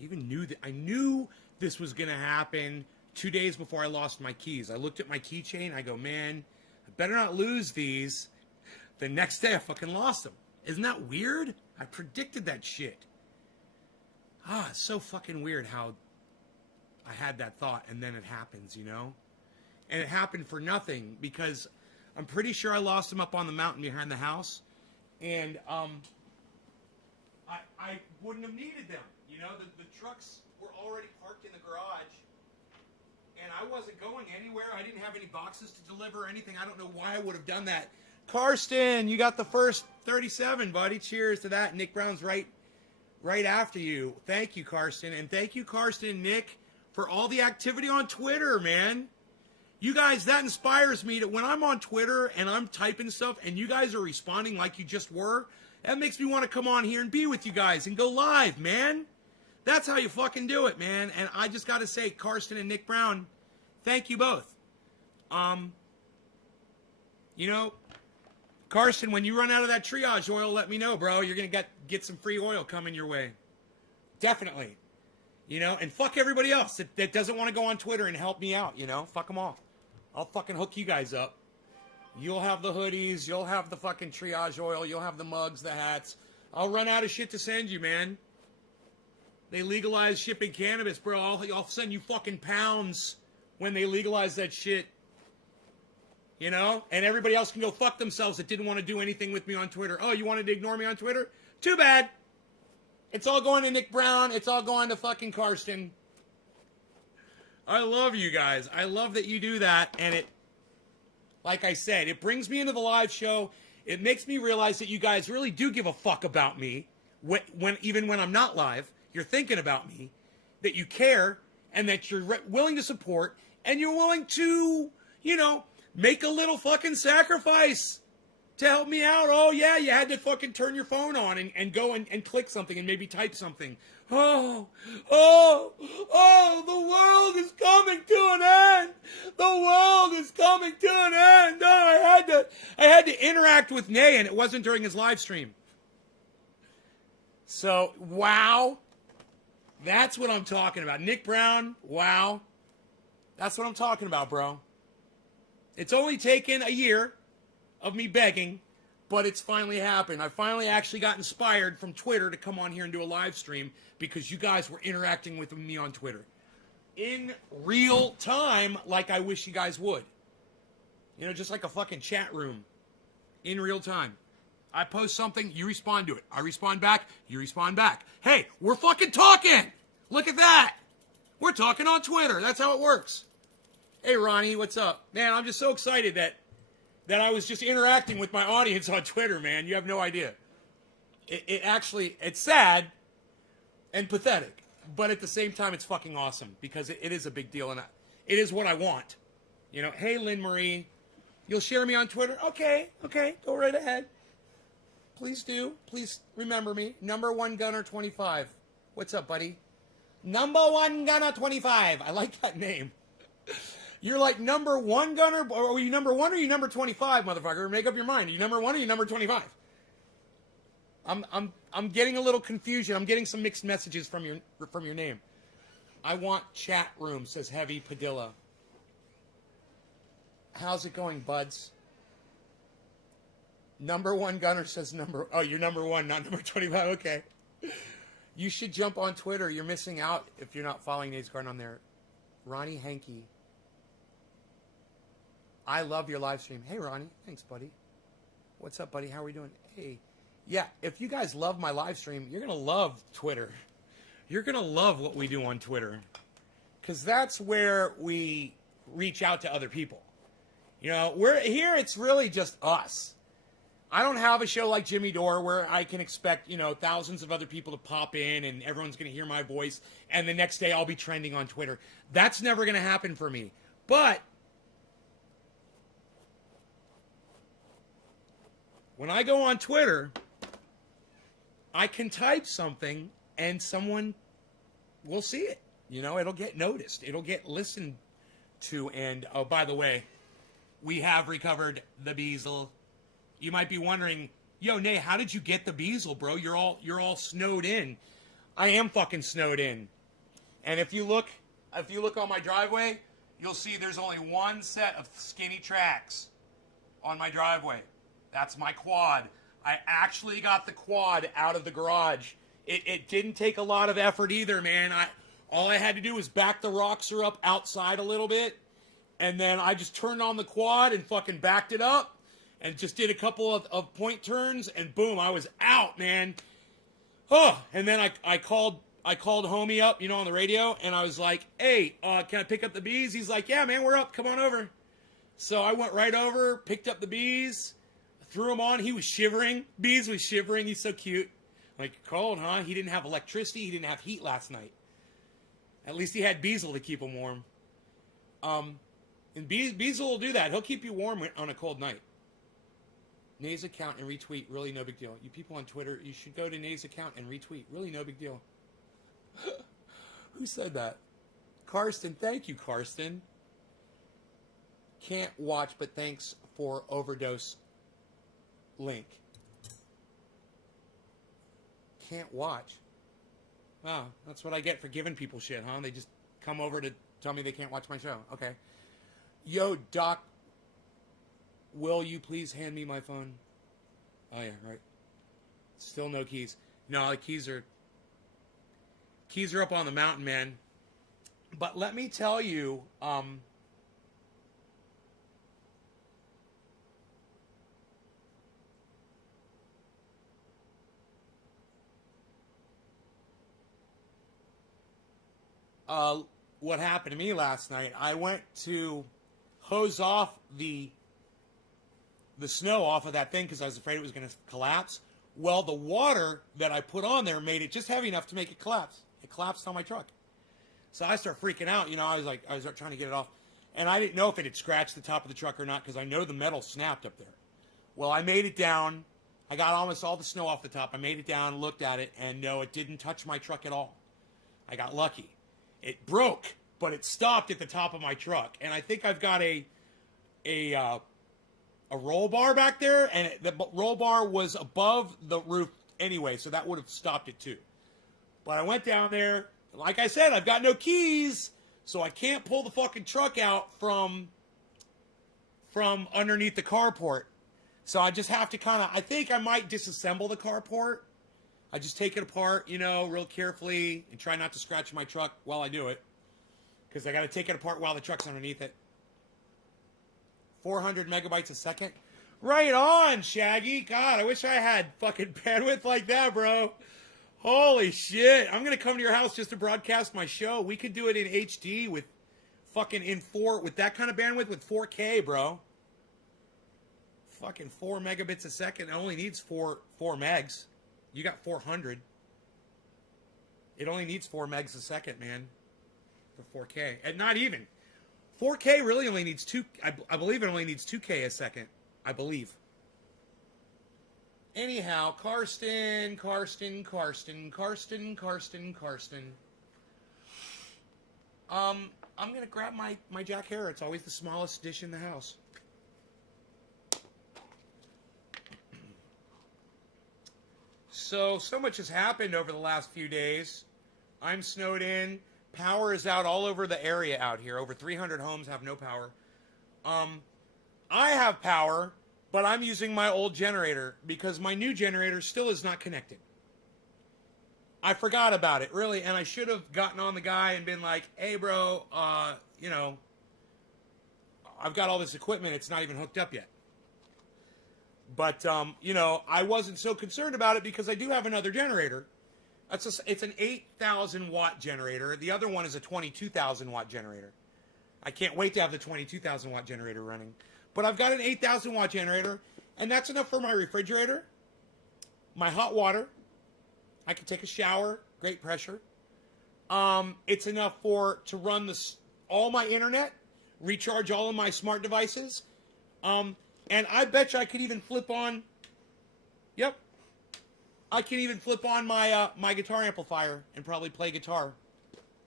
even knew that. I knew this was going to happen 2 days before I lost my keys. I looked at my keychain. I go, man, I better not lose these. The next day, I fucking lost them. Isn't that weird? I predicted that shit. It's so fucking weird how I had that thought and then it happens, you know? And it happened for nothing because I'm pretty sure I lost them up on the mountain behind the house. And I wouldn't have needed them. You know, the trucks were already parked in the garage. And I wasn't going anywhere. I didn't have any boxes to deliver or anything. I don't know why I would have done that. Karsten, you got the first 37, buddy. Cheers to that. Nick Brown's right after you. Thank you, Karsten. And thank you, Karsten and Nick, for all the activity on Twitter, man. You guys, that inspires me that when I'm on Twitter and I'm typing stuff and you guys are responding like you just were, that makes me want to come on here and be with you guys and go live, man. That's how you fucking do it, man. And I just got to say, Karsten and Nick Brown, thank you both. You know, Karsten, when you run out of that triage oil, let me know, bro. You're going to get some free oil coming your way. Definitely. You know, and fuck everybody else that doesn't want to go on Twitter and help me out, you know? Fuck them all. I'll fucking hook you guys up. You'll have the hoodies. You'll have the fucking triage oil. You'll have the mugs, the hats. I'll run out of shit to send you, man. They legalize shipping cannabis, bro. I'll send you fucking pounds when they legalize that shit. You know? And everybody else can go fuck themselves that didn't want to do anything with me on Twitter. Oh, you wanted to ignore me on Twitter? Too bad. It's all going to Nick Brown. It's all going to fucking Karsten. I love you guys. I love that you do that. And it, like I said, it brings me into the live show. It makes me realize that you guys really do give a fuck about me. Even when I'm not live, you're thinking about me. That you care. And that you're willing to support. And you're willing to, you know, make a little fucking sacrifice to help me out. Oh, yeah, you had to fucking turn your phone on and go and click something and maybe type something. Oh, the world is coming to an end. The world is coming to an end. Oh, I had to interact with Nay, and it wasn't during his live stream. So, wow. That's what I'm talking about. Nick Brown, wow. That's what I'm talking about, bro. It's only taken a year of me begging, but it's finally happened. I finally actually got inspired from Twitter to come on here and do a live stream because you guys were interacting with me on Twitter in real time like I wish you guys would. You know, just like a fucking chat room in real time. I post something, you respond to it. I respond back, you respond back. Hey, we're fucking talking! Look at that! We're talking on Twitter. That's how it works. Hey, Ronnie, what's up? Man, I'm just so excited that I was just interacting with my audience on Twitter, man. You have no idea. It's sad and pathetic, but at the same time, it's fucking awesome because it is a big deal, and it is what I want. You know, hey, Lynn Marie, you'll share me on Twitter? Okay, go right ahead. Please do. Please remember me. Number one Gunner 25. What's up, buddy? Number one Gunner 25. I like that name. You're like number one Gunner, or are you number one or are you number 25, motherfucker? Make up your mind. Are you number one or are you number 25? I'm getting a little confusion. I'm getting some mixed messages from your name. I want chat room, says Heavy Padilla. How's it going, buds? Number one Gunner says you're number one, not number 25. Okay. You should jump on Twitter. You're missing out if you're not following Nate's Garden on there. Ronnie Hankey. I love your live stream. Hey, Ronnie. Thanks, buddy. What's up, buddy? How are we doing? Hey. Yeah, if you guys love my live stream, you're going to love Twitter. You're going to love what we do on Twitter. Because that's where we reach out to other people. You know, we're here, it's really just us. I don't have a show like Jimmy Dore where I can expect, you know, thousands of other people to pop in and everyone's going to hear my voice and the next day I'll be trending on Twitter. That's never going to happen for me. But when I go on Twitter, I can type something and someone will see it. You know, it'll get noticed. It'll get listened to. And, oh, by the way, we have recovered the Beazle. You might be wondering, yo, Nay, how did you get the Beazle, bro? You're all snowed in. I am fucking snowed in. And if you look on my driveway, you'll see there's only one set of skinny tracks on my driveway. That's my quad. I actually got the quad out of the garage. It didn't take a lot of effort either, man. All I had to do was back the roxer up outside a little bit, and then I just turned on the quad and fucking backed it up and just did a couple of point turns, and boom, I was out, man. Oh, and then I called homie up, on the radio, and I was like, hey, can I pick up the bees? He's like, yeah, man, we're up. Come on over. So I went right over, picked up the bees, threw them on. He was shivering. Bees was shivering. He's so cute. Like, cold, huh? He didn't have electricity. He didn't have heat last night. At least he had Beazle to keep him warm. And Beazle will do that. He'll keep you warm on a cold night. Nays account and retweet. Really no big deal. You people on Twitter, you should go to Nays account and retweet. Really no big deal. Who said that? Karsten. Thank you, Karsten. Can't watch, but thanks for overdose link. Can't watch. Wow, that's what I get for giving people shit, huh? They just come over to tell me they can't watch my show. Okay. Yo, Doc, will you please hand me my phone? Oh, yeah, right. Still no keys. No, the keys are up on the mountain, man. But let me tell you, what happened to me last night. I went to hose off the snow off of that thing because I was afraid it was going to collapse. Well, the water that I put on there made it just heavy enough to make it collapse. It collapsed on my truck. So I start freaking out. I was trying to get it off. And I didn't know if it had scratched the top of the truck or not because I know the metal snapped up there. Well, I made it down. I got almost all the snow off the top. I made it down, looked at it, and no, it didn't touch my truck at all. I got lucky. It broke, but it stopped at the top of my truck. And I think I've got a roll bar back there, and the roll bar was above the roof anyway, so that would have stopped it too. But I went down there. Like I said, I've got no keys, so I can't pull the fucking truck out from underneath the carport. So I just have to I think I might disassemble the carport. I just take it apart, real carefully and try not to scratch my truck while I do it. Because I got to take it apart while the truck's underneath it. 400 megabytes a second. Right on, Shaggy. God, I wish I had fucking bandwidth like that, bro. Holy shit. I'm going to come to your house just to broadcast my show. We could do it in HD with fucking with that kind of bandwidth with 4K, bro. Fucking 4 megabits a second. It only needs 4 megs. You got 400. It only needs 4 megs a second, man. For 4K. And not even. 4K really only needs 2. I believe it only needs 2K a second. I believe. Anyhow, Karsten. I'm going to grab my Jack Herer. It's always the smallest dish in the house. So much has happened over the last few days. I'm snowed in. Power is out all over the area out here. Over 300 homes have no power. I have power, but I'm using my old generator because my new generator still is not connected. I forgot about it, really, and I should have gotten on the guy and been like, hey, bro, I've got all this equipment. It's not even hooked up yet. But, I wasn't so concerned about it because I do have another generator. It's an 8,000 watt generator. The other one is a 22,000 watt generator. I can't wait to have the 22,000 watt generator running. But I've got an 8,000 watt generator, and that's enough for my refrigerator, my hot water. I can take a shower, great pressure. It's enough to run all my internet, recharge all of my smart devices. And I bet you I could even flip on. Yep. I can even flip on my my guitar amplifier and probably play guitar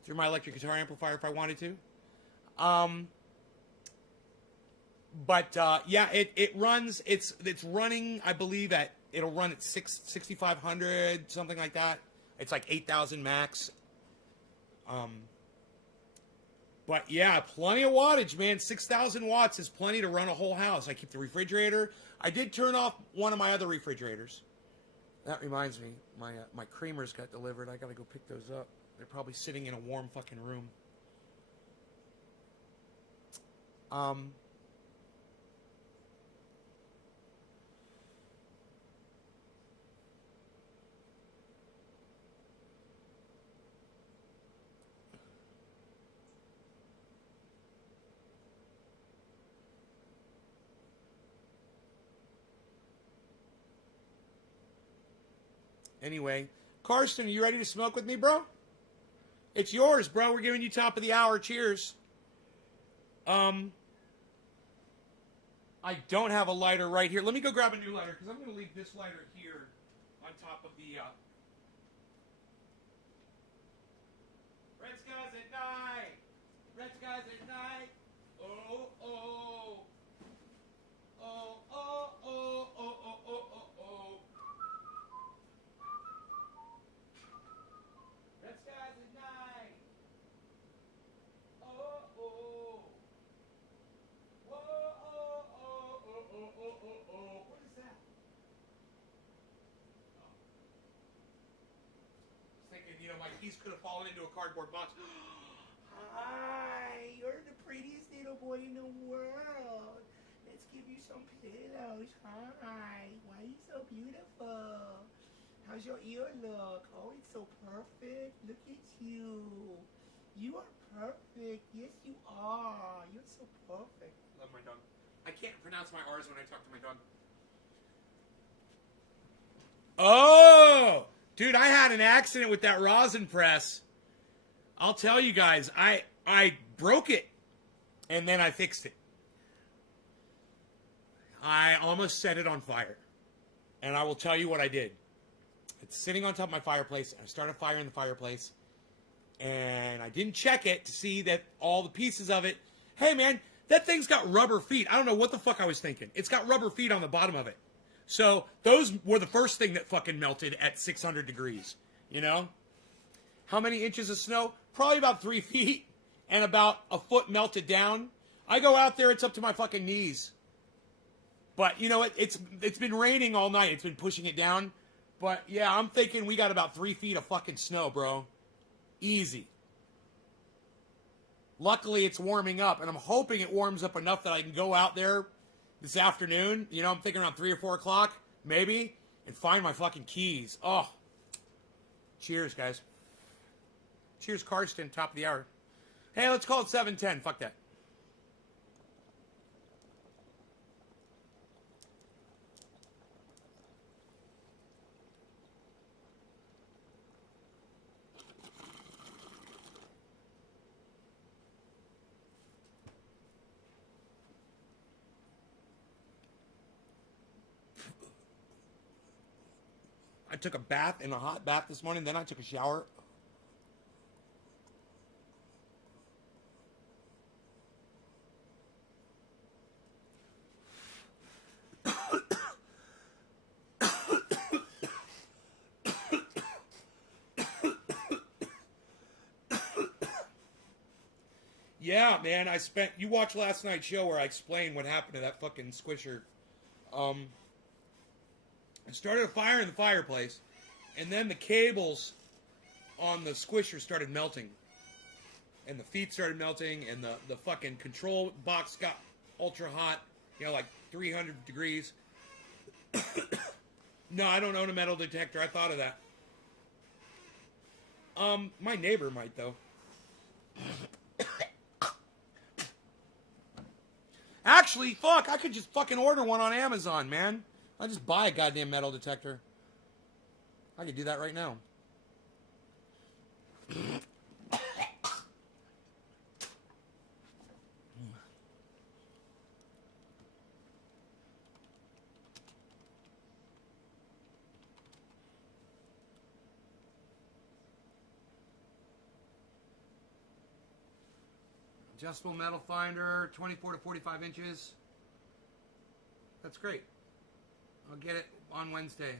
through my electric guitar amplifier if I wanted to. Yeah, it runs. It's running. I believe it'll run at 6,500 something like that It's like 8,000 max. But yeah, plenty of wattage, man. 6,000 watts is plenty to run a whole house. I keep the refrigerator. I did turn off one of my other refrigerators. That reminds me, my creamers got delivered. I gotta go pick those up. They're probably sitting in a warm fucking room. Anyway, Karsten, are you ready to smoke with me, bro? It's yours, bro. We're giving you top of the hour. Cheers. I don't have a lighter right here. Let me go grab a new lighter, because I'm going to leave this lighter here on top of the... Red skies at night. Red skies at night. Oh, oh. Oh, oh, oh, oh, oh, oh, oh, oh. Red skies at night. Oh, oh. Whoa, oh, oh, oh, oh, oh, oh, oh. What is that? Oh. I was thinking, my keys could have fallen into a cardboard box. Hi, you're the prettiest little boy in the world. Let's give you some pillows. Hi, why are you so beautiful? How's your ear look? Oh, it's so perfect. Look at you. You are perfect. Yes, you are. You're so perfect. Love my dog. I can't pronounce my R's when I talk to my dog. Oh, dude, I had an accident with that rosin press. I'll tell you guys, I broke it, and then I fixed it. I almost set it on fire. And I will tell you what I did. It's sitting on top of my fireplace. I started a fire in the fireplace. And I didn't check it to see that all the pieces of it. Hey, man, that thing's got rubber feet. I don't know what the fuck I was thinking. It's got rubber feet on the bottom of it. So those were the first thing that fucking melted at 600 degrees. How many inches of snow? Probably about 3 feet. And about a foot melted down. I go out there, it's up to my fucking knees. But, it's been raining all night. It's been pushing it down. But, yeah, I'm thinking we got about 3 feet of fucking snow, bro. Easy. Luckily, it's warming up. And I'm hoping it warms up enough that I can go out there this afternoon. I'm thinking around 3 or 4 o'clock, maybe. And find my fucking keys. Oh. Cheers, guys. Cheers, Karsten. Top of the hour. Hey, let's call it 7:10. Fuck that. I took a bath in a hot bath this morning. Then I took a shower. Yeah, man, you watched last night's show where I explained what happened to that fucking squisher. I started a fire in the fireplace, and then the cables on the squisher started melting. And the feet started melting, and the fucking control box got ultra hot, like 300 degrees. No, I don't own a metal detector. I thought of that. My neighbor might, though. Actually, fuck, I could just fucking order one on Amazon, man. I'll just buy a goddamn metal detector. I could do that right now. Adjustable metal finder, 24 to 45 inches. That's great. I'll get it on Wednesday.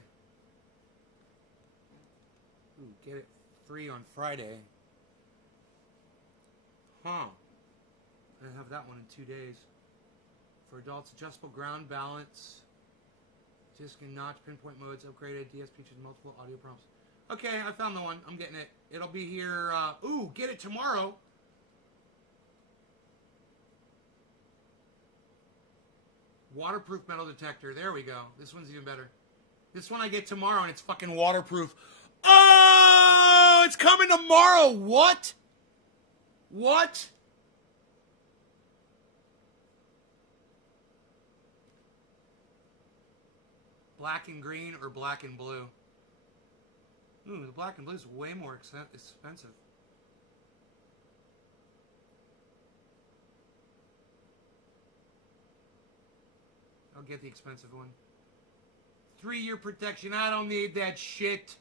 Ooh, get it free on Friday. Huh. I have that one in 2 days. For adults, adjustable ground balance. Disc and notch, pinpoint modes, upgraded, DS features multiple audio prompts. Okay, I found the one. I'm getting it. It'll be here. Ooh, get it tomorrow. Waterproof metal detector. There we go. This one's even better. This one I get tomorrow, and it's fucking waterproof. Oh, it's coming tomorrow. What? What? Black and green or black and blue? Ooh, the black and blue is way more expensive. I'll get the expensive one. 3-year protection. I don't need that shit.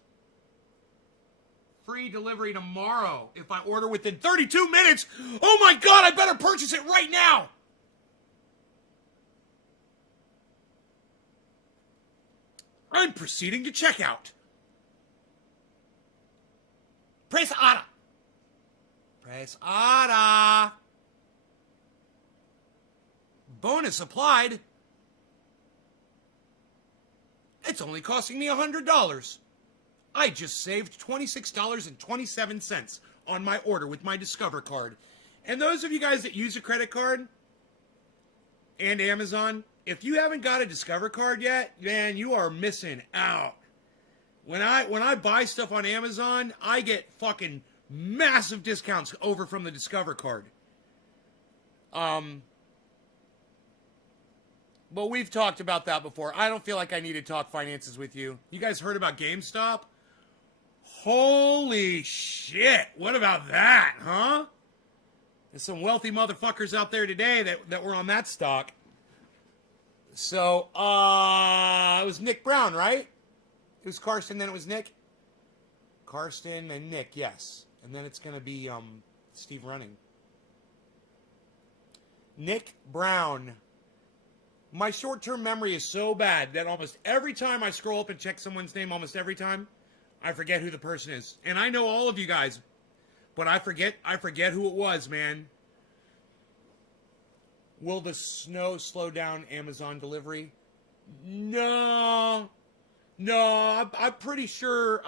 Free delivery tomorrow if I order within 32 minutes. Oh my God, I better purchase it right now. I'm proceeding to checkout. Press order. Press order. Bonus applied. It's only costing me $100. I just saved $26.27 on my order with my Discover card. And those of you guys that use a credit card and Amazon, if you haven't got a Discover card yet, man, you are missing out. When I buy stuff on Amazon, I get fucking massive discounts over from the Discover card. But we've talked about that before. I don't feel like I need to talk finances with you. You guys heard about GameStop? Holy shit. What about that, huh? There's some wealthy motherfuckers out there today that were on that stock. So, it was Nick Brown, right? It was Karsten, then it was Nick? Karsten and Nick, yes. And then it's going to be Steve Running. Nick Brown. My short-term memory is so bad that almost every time I scroll up and check someone's name, almost every time, I forget who the person is. And I know all of you guys, but I forget who it was, man. Will the snow slow down Amazon delivery? No, I'm pretty sure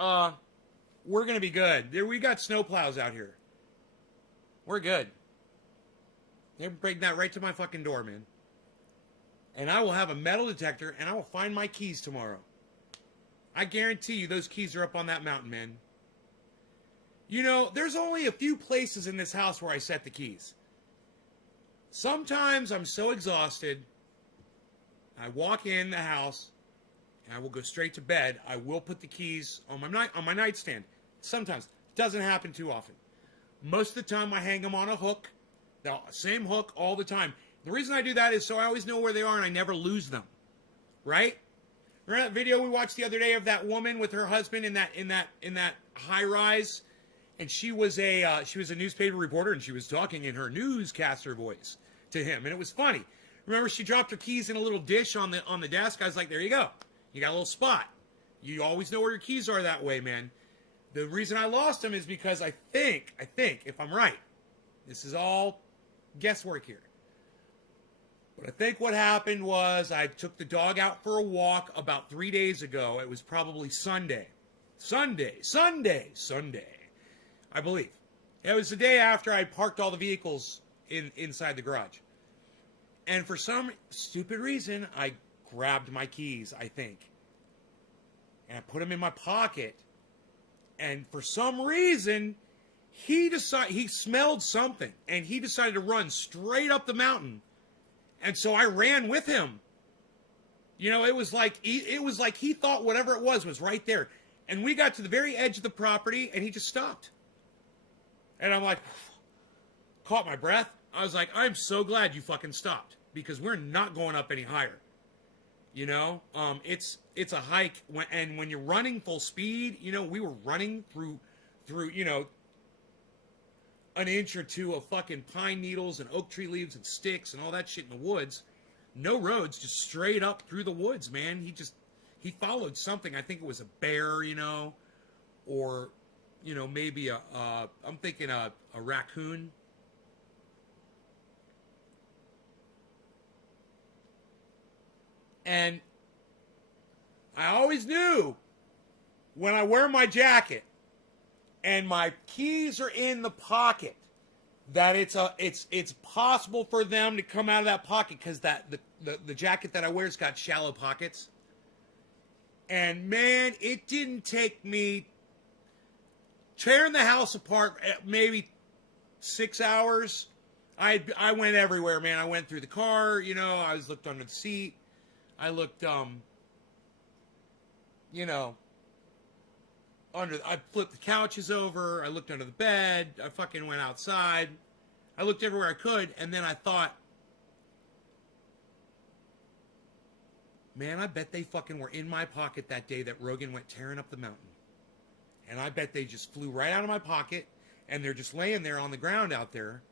we're going to be good. We got snow plows out here. We're good. They're bringing that right to my fucking door, man. And I will have a metal detector, and I will find my keys tomorrow. I guarantee you those keys are up on that mountain, man. You know, there's only a few places in this house where I set the keys. Sometimes I'm so exhausted, I walk in the house, and I will go straight to bed. I will put the keys on my nightstand. Sometimes. Doesn't happen too often. Most of the time, I hang them on a hook. The same hook all the time. The reason I do that is so I always know where they are and I never lose them. Right? Remember that video we watched the other day of that woman with her husband in that high rise? And she was a newspaper reporter, and she was talking in her newscaster voice to him, and it was funny. Remember, she dropped her keys in a little dish on the desk. I was like, there you go. You got a little spot. You always know where your keys are that way, man. The reason I lost them is because I think, if I'm right, this is all guesswork here. But I think what happened was I took the dog out for a walk about 3 days ago. It was probably Sunday. Sunday. I believe. It was the day after I parked all the vehicles inside the garage. And for some stupid reason, I grabbed my keys, I think. And I put them in my pocket. And for some reason, he smelled something. And he decided to run straight up the mountain. And so I ran with him. You know, it was like he thought whatever it was right there. And we got to the very edge of the property, and he just stopped. And I'm like, caught my breath. I was like, I'm so glad you fucking stopped, because we're not going up any higher. You know, it's a hike, and when you're running full speed, you know, we were running through, you know, an inch or two of fucking pine needles and oak tree leaves and sticks and all that shit in the woods. No roads, just straight up through the woods, man. He followed something. I think it was a bear, you know, or maybe I'm thinking a raccoon. And I always knew when I wear my jacket and my keys are in the pocket that it's possible for them to come out of that pocket because the jacket that I wear's got shallow pockets. And man, it didn't take me tearing the house apart maybe 6 hours. I went everywhere, man. I went through the car, I was looked under the seat. I looked I flipped the couches over. I looked under the bed. I fucking went outside. I looked everywhere I could, and then I thought, man, I bet they fucking were in my pocket that day that Rogan went tearing up the mountain. And I bet they just flew right out of my pocket, and they're just laying there on the ground out there.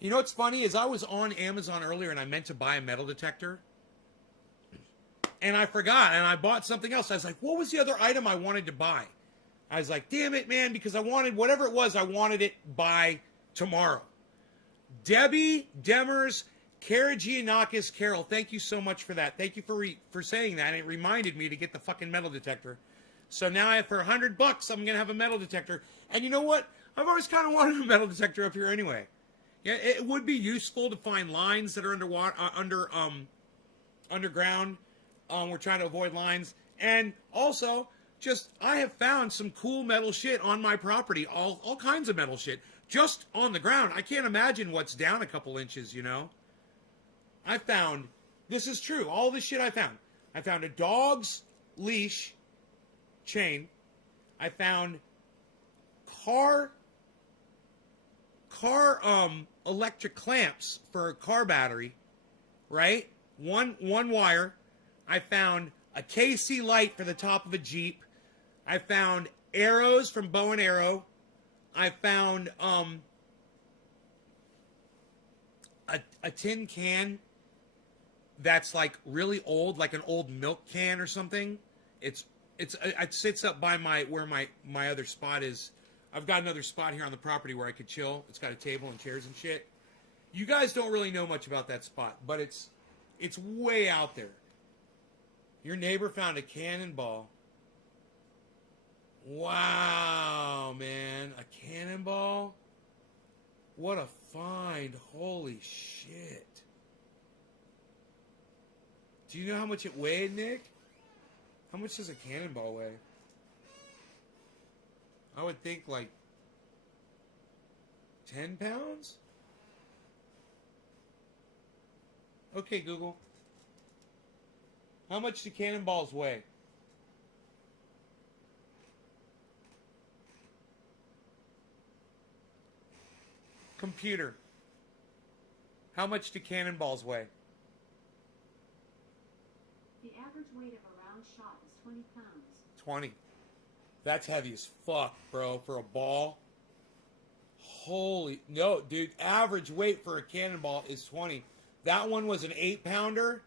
You know what's funny is I was on Amazon earlier, and I meant to buy a metal detector. And I forgot, and I bought something else. I was like, what was the other item I wanted to buy? I was like, damn it, man, because I wanted, whatever it was, I wanted it by tomorrow. Debbie Demers, Karagianakis, Carol, thank you so much for that. Thank you for saying that. And it reminded me to get the fucking metal detector. So now for $100, I'm going to have a metal detector. And you know what? I've always kind of wanted a metal detector up here anyway. Yeah, it would be useful to find lines that are underground. We're trying to avoid lines. And also, I have found some cool metal shit on my property. All kinds of metal shit. Just on the ground. I can't imagine what's down a couple inches, I found, this is true, all this shit I found. I found a dog's leash chain. I found car electric clamps for a car battery, right? One wire. I found a KC light for the top of a Jeep. I found arrows from Bow and Arrow. I found a tin can that's like really old, like an old milk can or something. It sits up by where my other spot is. I've got another spot here on the property where I could chill. It's got a table and chairs and shit. You guys don't really know much about that spot, but it's way out there. Your neighbor found a cannonball. Wow, man. A cannonball? What a find. Holy shit. Do you know how much it weighed, Nick? How much does a cannonball weigh? I would think like 10 pounds? Okay, Google. How much do cannonballs weigh? Computer. How much do cannonballs weigh? The average weight of a round shot is 20 pounds. 20. That's heavy as fuck, bro, for a ball. Holy... No, dude, average weight for a cannonball is 20. That one was an 8-pounder.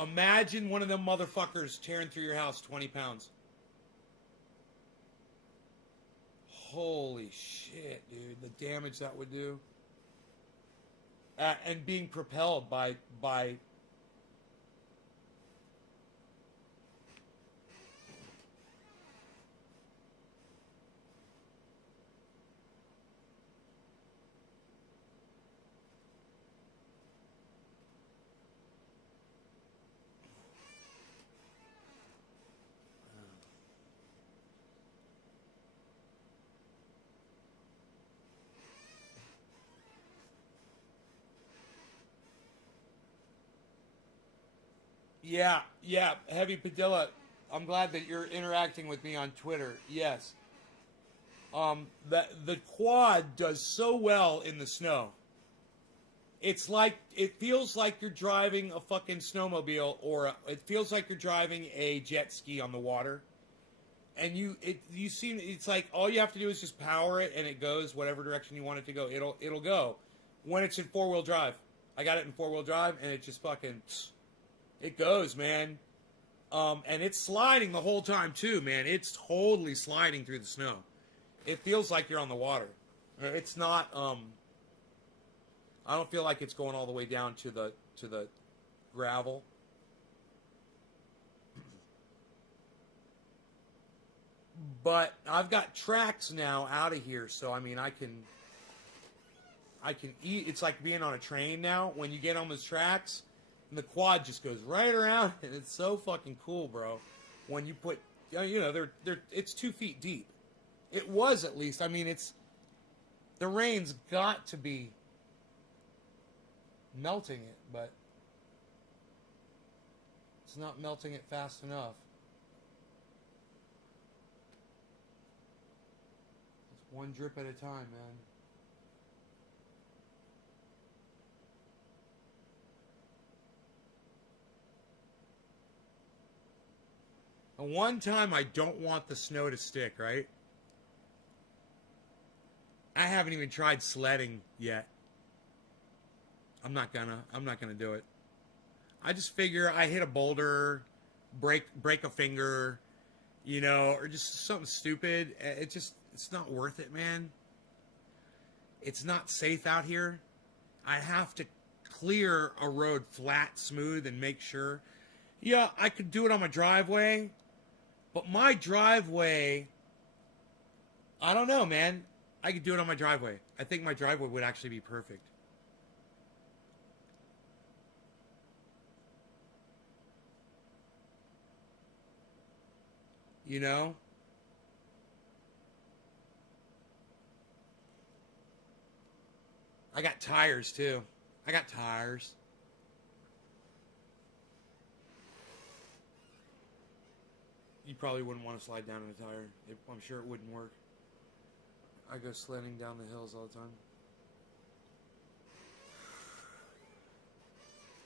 Imagine one of them motherfuckers tearing through your house, 20 pounds. Holy shit, dude. The damage that would do. And being propelled by Yeah, Heavy Padilla. I'm glad that you're interacting with me on Twitter. Yes. The quad does so well in the snow. It feels like you're driving a fucking snowmobile, or it feels like you're driving a jet ski on the water. And it's like all you have to do is just power it, and it goes whatever direction you want it to go. It'll go. When it's in 4-wheel drive, I got it in 4-wheel drive, and it just fucking. It goes, man. And it's sliding the whole time too, man. It's totally sliding through the snow. It feels like you're on the water. It's not. I don't feel like it's going all the way down to the gravel. But I've got tracks now out of here, so I mean I can eat. It's like being on a train now. When you get on those tracks, and the quad just goes right around, and it's so fucking cool, bro. When you put, you know, it's 2 feet deep. It was at least. I mean, the rain's got to be melting it, but it's not melting it fast enough. It's one drip at a time, man. And one time I don't want the snow to stick, right? I haven't even tried sledding yet. I'm not gonna do it. I just figure I hit a boulder, break a finger, you know, or just something stupid. It's not worth it, man. It's not safe out here. I have to clear a road flat, smooth, and make sure. Yeah, I could do it on my driveway, but my driveway, I don't know, man. I could do it on my driveway. I think my driveway would actually be perfect. You know? I got tires too. I got tires. You probably wouldn't want to slide down in a tire. I'm sure it wouldn't work. I go sledding down the hills all the time.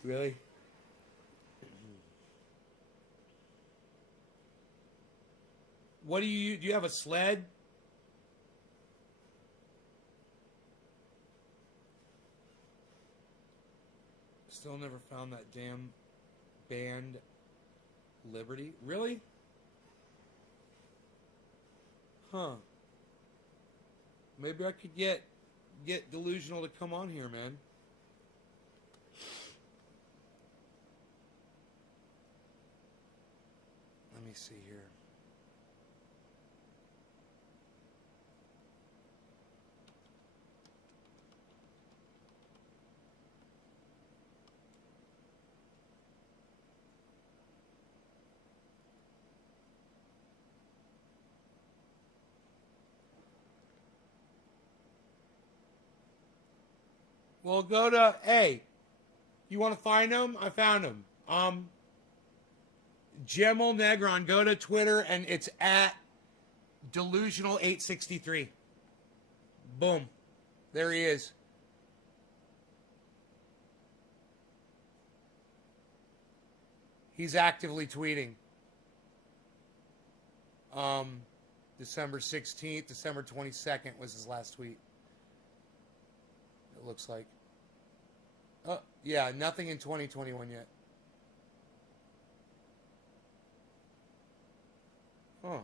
Really? What do you have a sled? Still never found that damn band Liberty. Really? Huh. Maybe I could get Delusional to come on here, man. Let me see here. Well, go to, hey, you want to find him? I found him. Gemel Negron, go to Twitter and it's at Delusional863. Boom. There he is. He's actively tweeting. December 16th, December 22nd was his last tweet. It looks like. Oh, yeah, nothing in 2021 yet. Huh.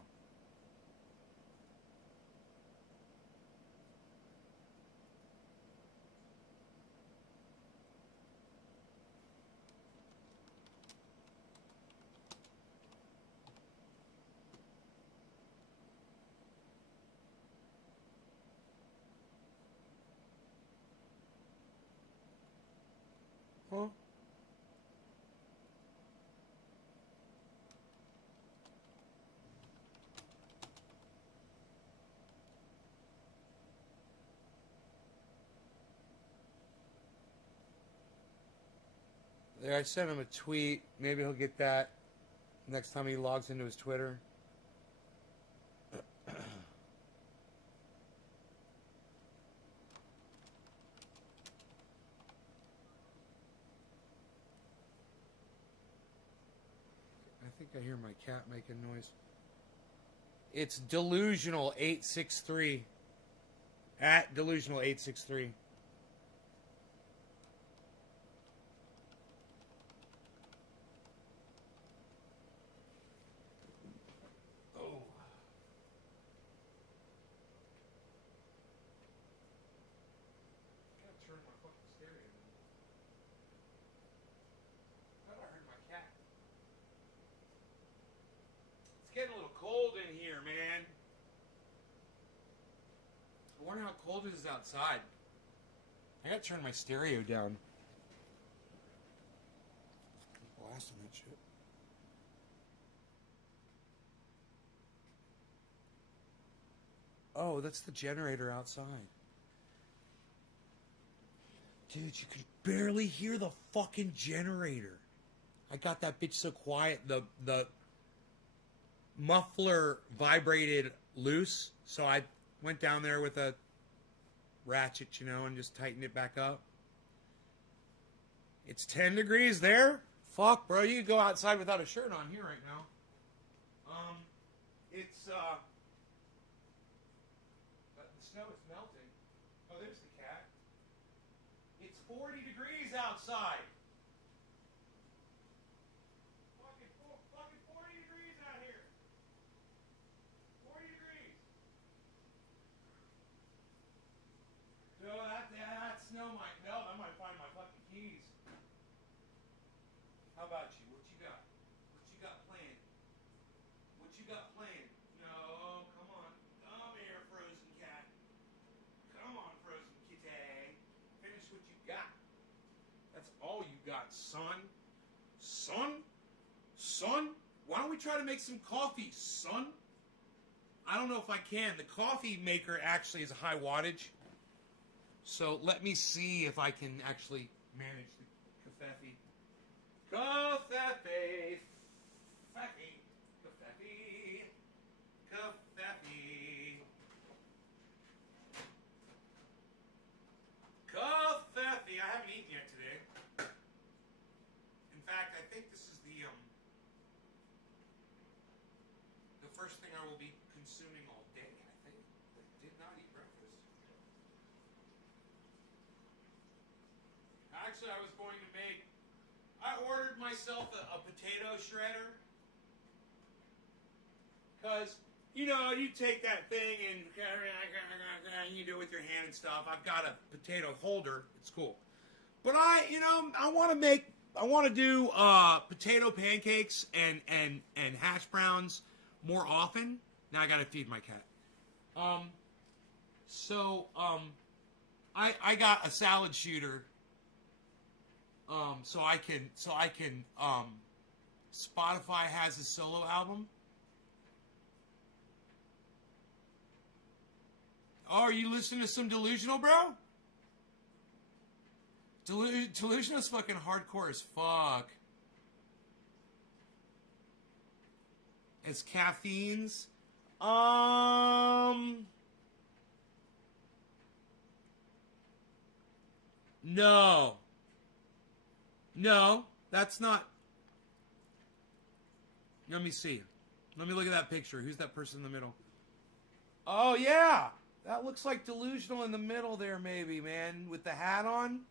Huh? There, I sent him a tweet. Maybe he'll get that next time he logs into his Twitter. I think I hear my cat making noise. It's Delusional863. At Delusional863. getting a little cold in here, man. I wonder how cold it is outside. I gotta turn my stereo down. Blasting that shit. Oh, that's the generator outside. Dude, you can barely hear the fucking generator. I got that bitch so quiet. The muffler vibrated loose, so I went down there with a ratchet, you know, and just tightened it back up. It's 10 degrees there? Fuck, bro, you could go outside without a shirt on here right now. But the snow is melting. Oh, there's the cat. It's 40 degrees outside. Fucking 40 degrees out here. 40 degrees. So that snow might melt. I might find my fucking keys. How about you? What you got? What you got planned? What you got planned? No, come on. Come here, frozen cat. Come on, frozen kitty. Finish what you got. That's all you got, son. Son? Son? Why don't we try to make some coffee, son? I don't know if I can. The coffee maker actually is a high wattage. So let me see if I can actually manage the cafefe. Cafefe. Cafefe. Cafefe. Cafefe. Cafefe. I haven't eaten yet today. In fact, I think this is the first thing I will be consuming all day. I think I did not eat breakfast. Actually, I was going to make. I ordered myself a potato shredder. Because, you know, you take that thing and you do it with your hand and stuff. I've got a potato holder. It's cool. But I want to do potato pancakes and hash browns more often. Now I got to feed my cat. I got a salad shooter. So I can Spotify has a solo album. Oh, are you listening to some Delusional, bro? Delusional's fucking hardcore as fuck. As caffeines? No. No, that's not. Let me see. Let me look at that picture. Who's that person in the middle? Oh, yeah. That looks like Delusional in the middle there, maybe, man. With the hat on.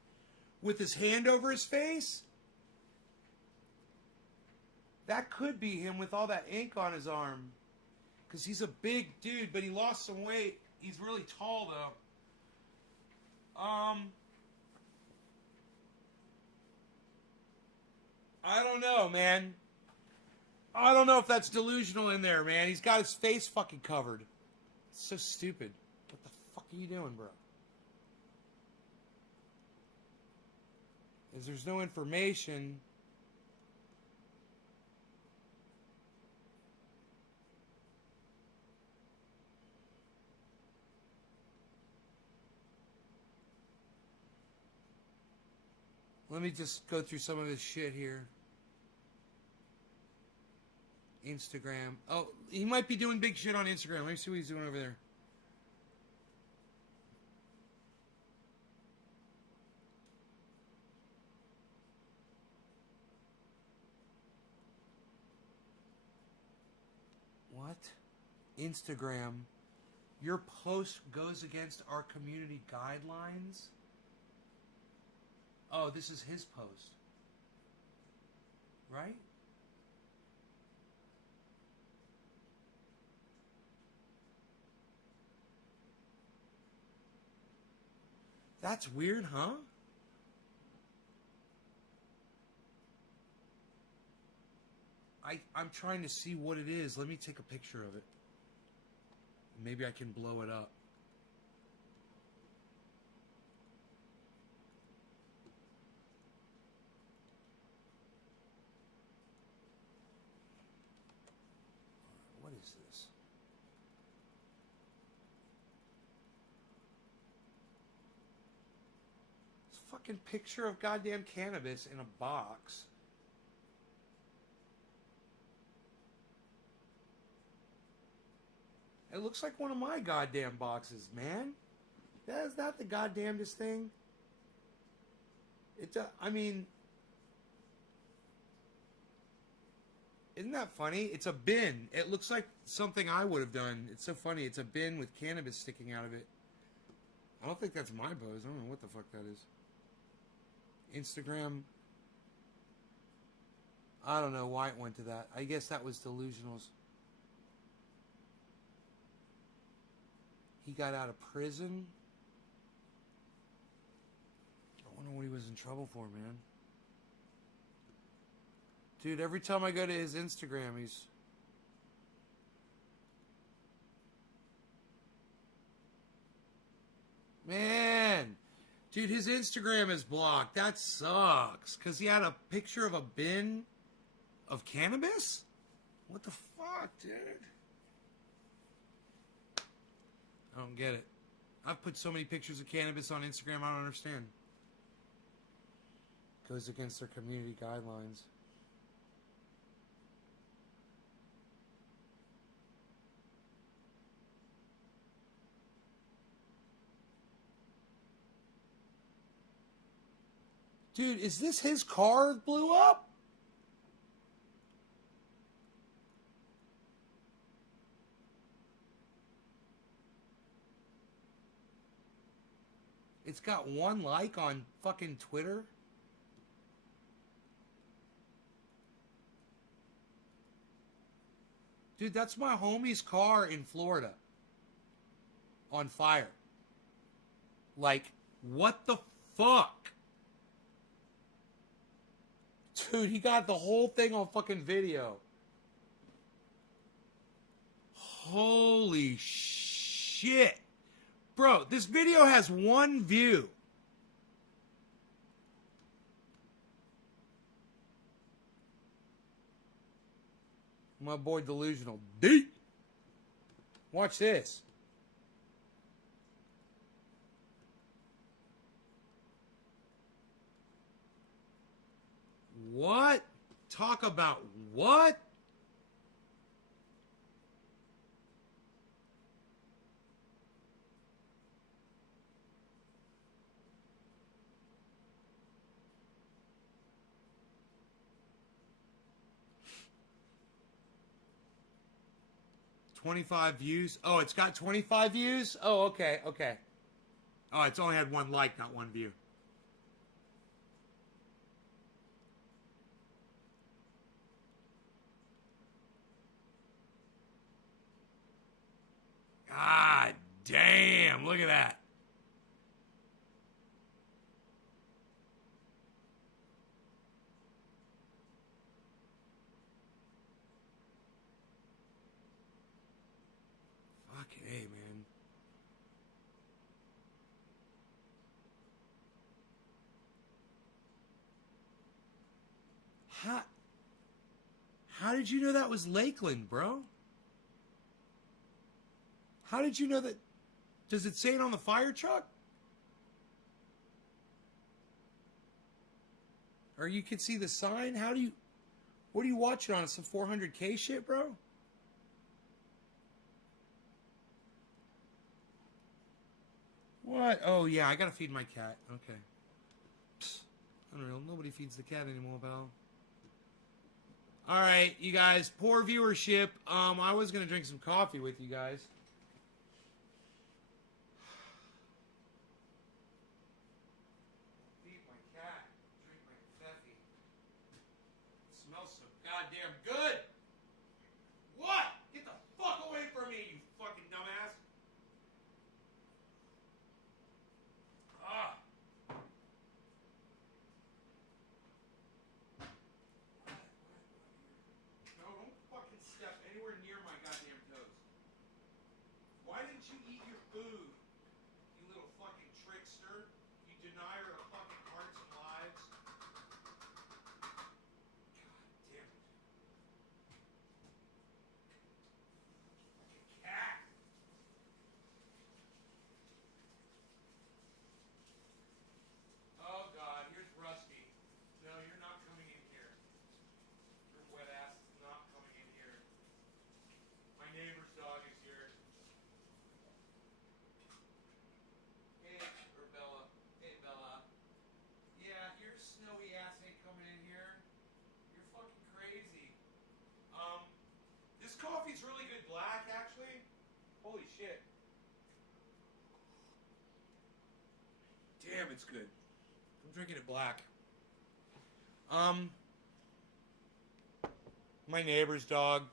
With his hand over his face. That could be him with all that ink on his arm. Because he's a big dude, but he lost some weight. He's really tall, though. I don't know, man. I don't know if that's Delusional in there, man. He's got his face fucking covered. It's so stupid. What the fuck are you doing, bro? If there's no information. Let me just go through some of his shit here. Instagram. Oh, he might be doing big shit on Instagram. Let me see what he's doing over there. What? Instagram. Your post goes against our community guidelines? Oh, this is his post. Right? That's weird, huh? I'm trying to see what it is. Let me take a picture of it. Maybe I can blow it up. What is this? It's a fucking picture of goddamn cannabis in a box. It looks like one of my goddamn boxes, man. That is not the goddamnedest thing. I mean, isn't that funny? It's a bin. It looks like something I would have done. It's so funny. It's a bin with cannabis sticking out of it. I don't think that's my buzz. I don't know what the fuck that is. Instagram. I don't know why it went to that. I guess that was delusionals. He got out of prison. I wonder what he was in trouble for, man. Dude, every time I go to his Instagram, he's... Man! Dude, his Instagram is blocked. That sucks. Because he had a picture of a bin of cannabis? What the fuck, dude? I don't get it. I've put so many pictures of cannabis on Instagram, I don't understand. Goes against their community guidelines. Dude, is this his car that blew up? It's got 1 like on fucking Twitter. Dude, that's my homie's car in Florida. On fire. Like, what the fuck? Dude, he got the whole thing on fucking video. Holy shit. Bro, this video has 1 view. My boy Delusional. Deep. Watch this. What? Talk about what? $25 views. Oh, it's got 25 views? Oh, okay, okay. Oh, it's only had 1 like, not 1 view. God damn, look at that. Fucking A, man. How did you know that was Lakeland, bro? How did you know that? Does it say it on the fire truck? Or you can see the sign? How do you... What are you watching on? Some 400K shit, bro? What? Oh, yeah, I gotta feed my cat. Okay. Psst. Unreal. Nobody feeds the cat anymore, pal. Alright, you guys. Poor viewership. I was gonna drink some coffee with you guys. Feed my cat. Drink my Pfeffy. It smells so goddamn good. What? Get the fuck away from me, you fucking dumbass. Ah. Why didn't you eat your food? You little fucking trickster. You denier of fucking hearts and lives. God damn it. Like a cat. Oh God, here's Rusty. No, you're not coming in here. Your wet ass is not coming in here. My neighbor's dog is here. Hey, or Bella. Hey, Bella. Yeah, your snowy ass ain't coming in here. You're fucking crazy. This coffee's really good black, actually. Holy shit. Damn, it's good. I'm drinking it black. My neighbor's dog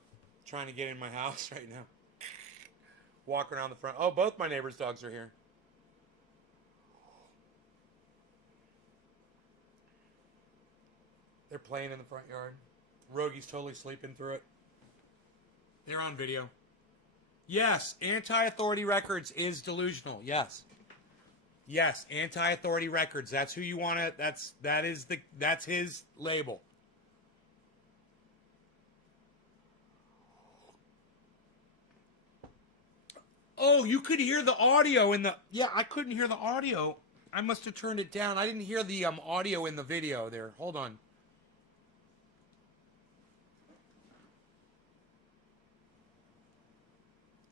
trying to get in my house right now. Walking around the front. Oh, both my neighbor's dogs are here. They're playing in the front yard. Rogi's totally sleeping through it. They're on video. Yes, Anti-Authority Records is delusional. Yes. Yes, Anti-Authority Records. That's who you want to. That's his label. Oh, you could hear the audio in the. Yeah, I couldn't hear the audio. I must have turned it down. I didn't hear the audio in the video there. Hold on.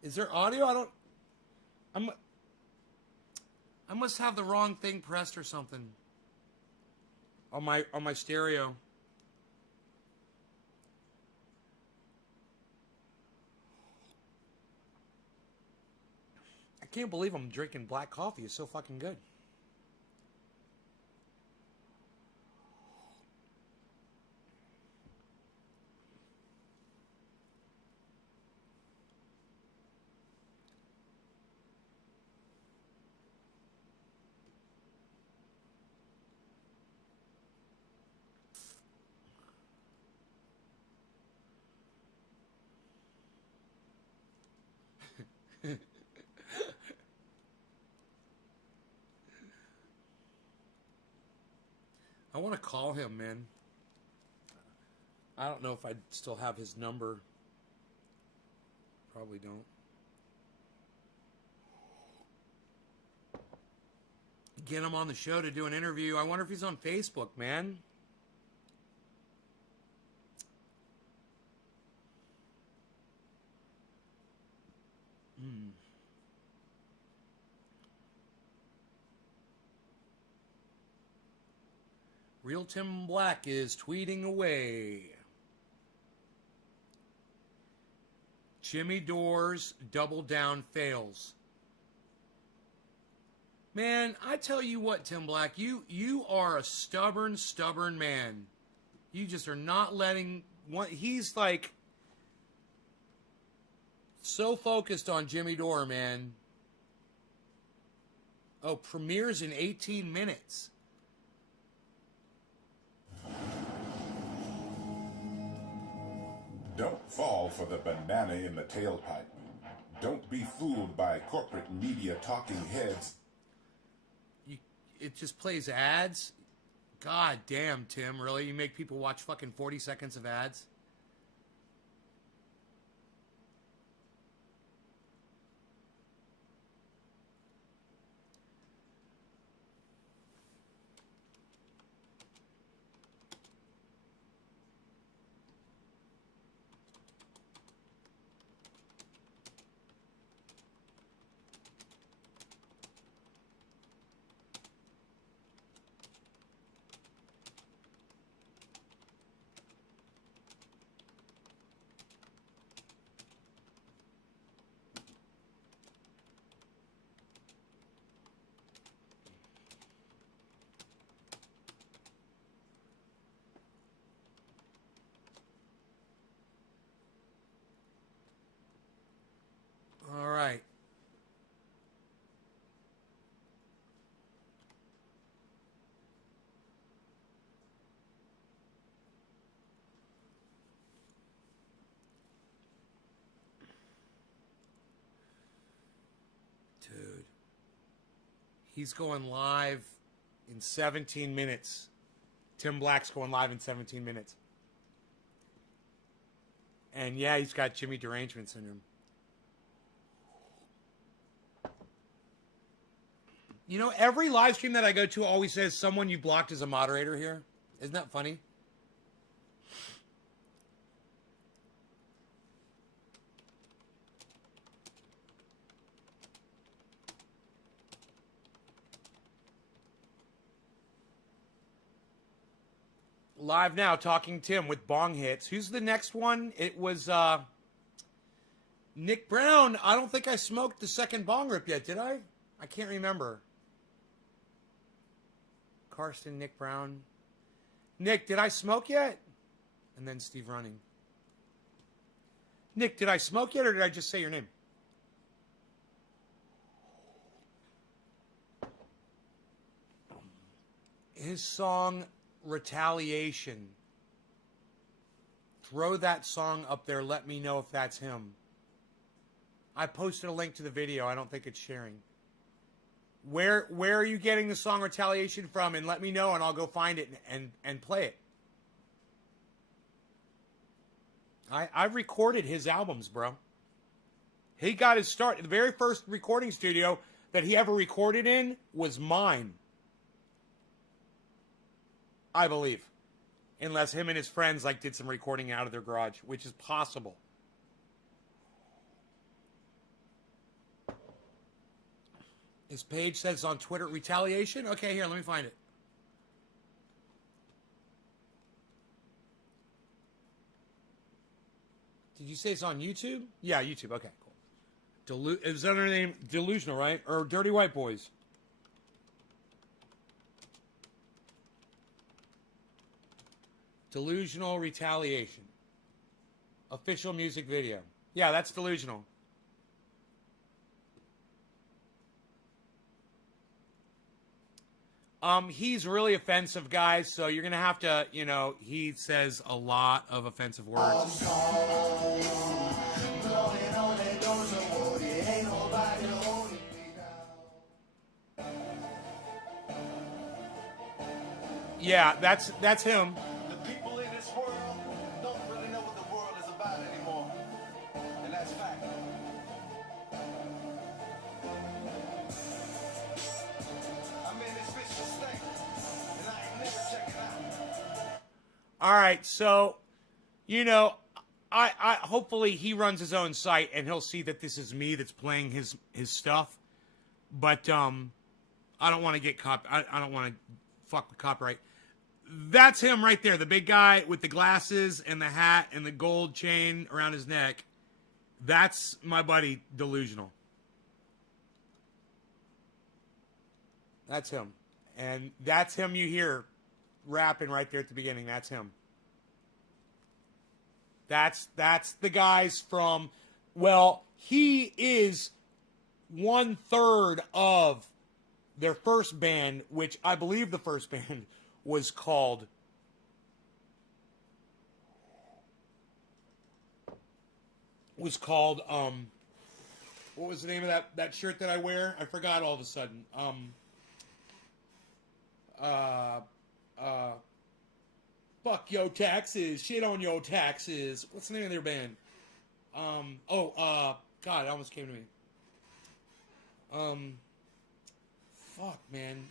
Is there audio? I must have the wrong thing pressed or something. On my stereo. I can't believe I'm drinking black coffee. It's so fucking good. I want to call him, man. I don't know if I still have his number. Probably don't. Get him on the show to do an interview. I wonder if he's on Facebook, man. Real Tim Black is tweeting away. Jimmy Dore's double down fails. Man, I tell you what, Tim Black, you are a stubborn man. You just are not letting one. He's like so focused on Jimmy Dore, man. Oh, premieres in 18 minutes. Don't fall for the banana in the tailpipe. Don't be fooled by corporate media talking heads. It just plays ads? God damn, Tim, really? You make people watch fucking 40 seconds of ads? He's going live in 17 minutes. Tim Black's going live in 17 minutes. And yeah, he's got Jimmy derangement syndrome. You know, every live stream that I go to always says someone you blocked as a moderator here. Isn't that funny? Live now, Talking Tim with Bong Hits. Who's the next one? It was Nick Brown. I don't think I smoked the second bong rip yet, did I? I can't remember. Karsten, Nick Brown. Nick, did I smoke yet? And then Steve Running. Nick, did I smoke yet or did I just say your name? His song Retaliation. Throw that song up there. Let me know if that's him. I posted a link to the video. I don't think it's sharing. Where are you getting the song Retaliation from? And let me know and I'll go find it and play it. I've recorded his albums, bro. He got his start. The very first recording studio that he ever recorded in was mine. I believe. Unless him and his friends like did some recording out of their garage, which is possible. His page says on Twitter, Retaliation? Okay, here, let me find it. Did you say it's on YouTube? Yeah, YouTube. Okay, cool. Is that her name? Delusional, right? Or Dirty White Boys? Delusional Retaliation. Official music video. Yeah, that's Delusional. He's really offensive, guys, so you're going to have to, you know, he says a lot of offensive words. Yeah, that's him. The people in this world don't really know what the world is about anymore. And that's fact. I'm in this bitch to stay. And I ain't never checking out. All right, so, you know, I hopefully he runs his own site and he'll see that this is me that's playing his stuff. But I don't want to get I don't want to fuck with copyright. That's him right there, the big guy with the glasses and the hat and the gold chain around his neck. That's my buddy Delusional. That's him. And that's him you hear rapping right there at the beginning. That's him. That's the guys from, well, he is 1/3 of their first band, which I believe the first band was called what was the name of that shirt that I wear? I forgot all of a sudden. Fuck your taxes, shit on your taxes. What's the name of their band? God, it almost came to me. Fuck, man.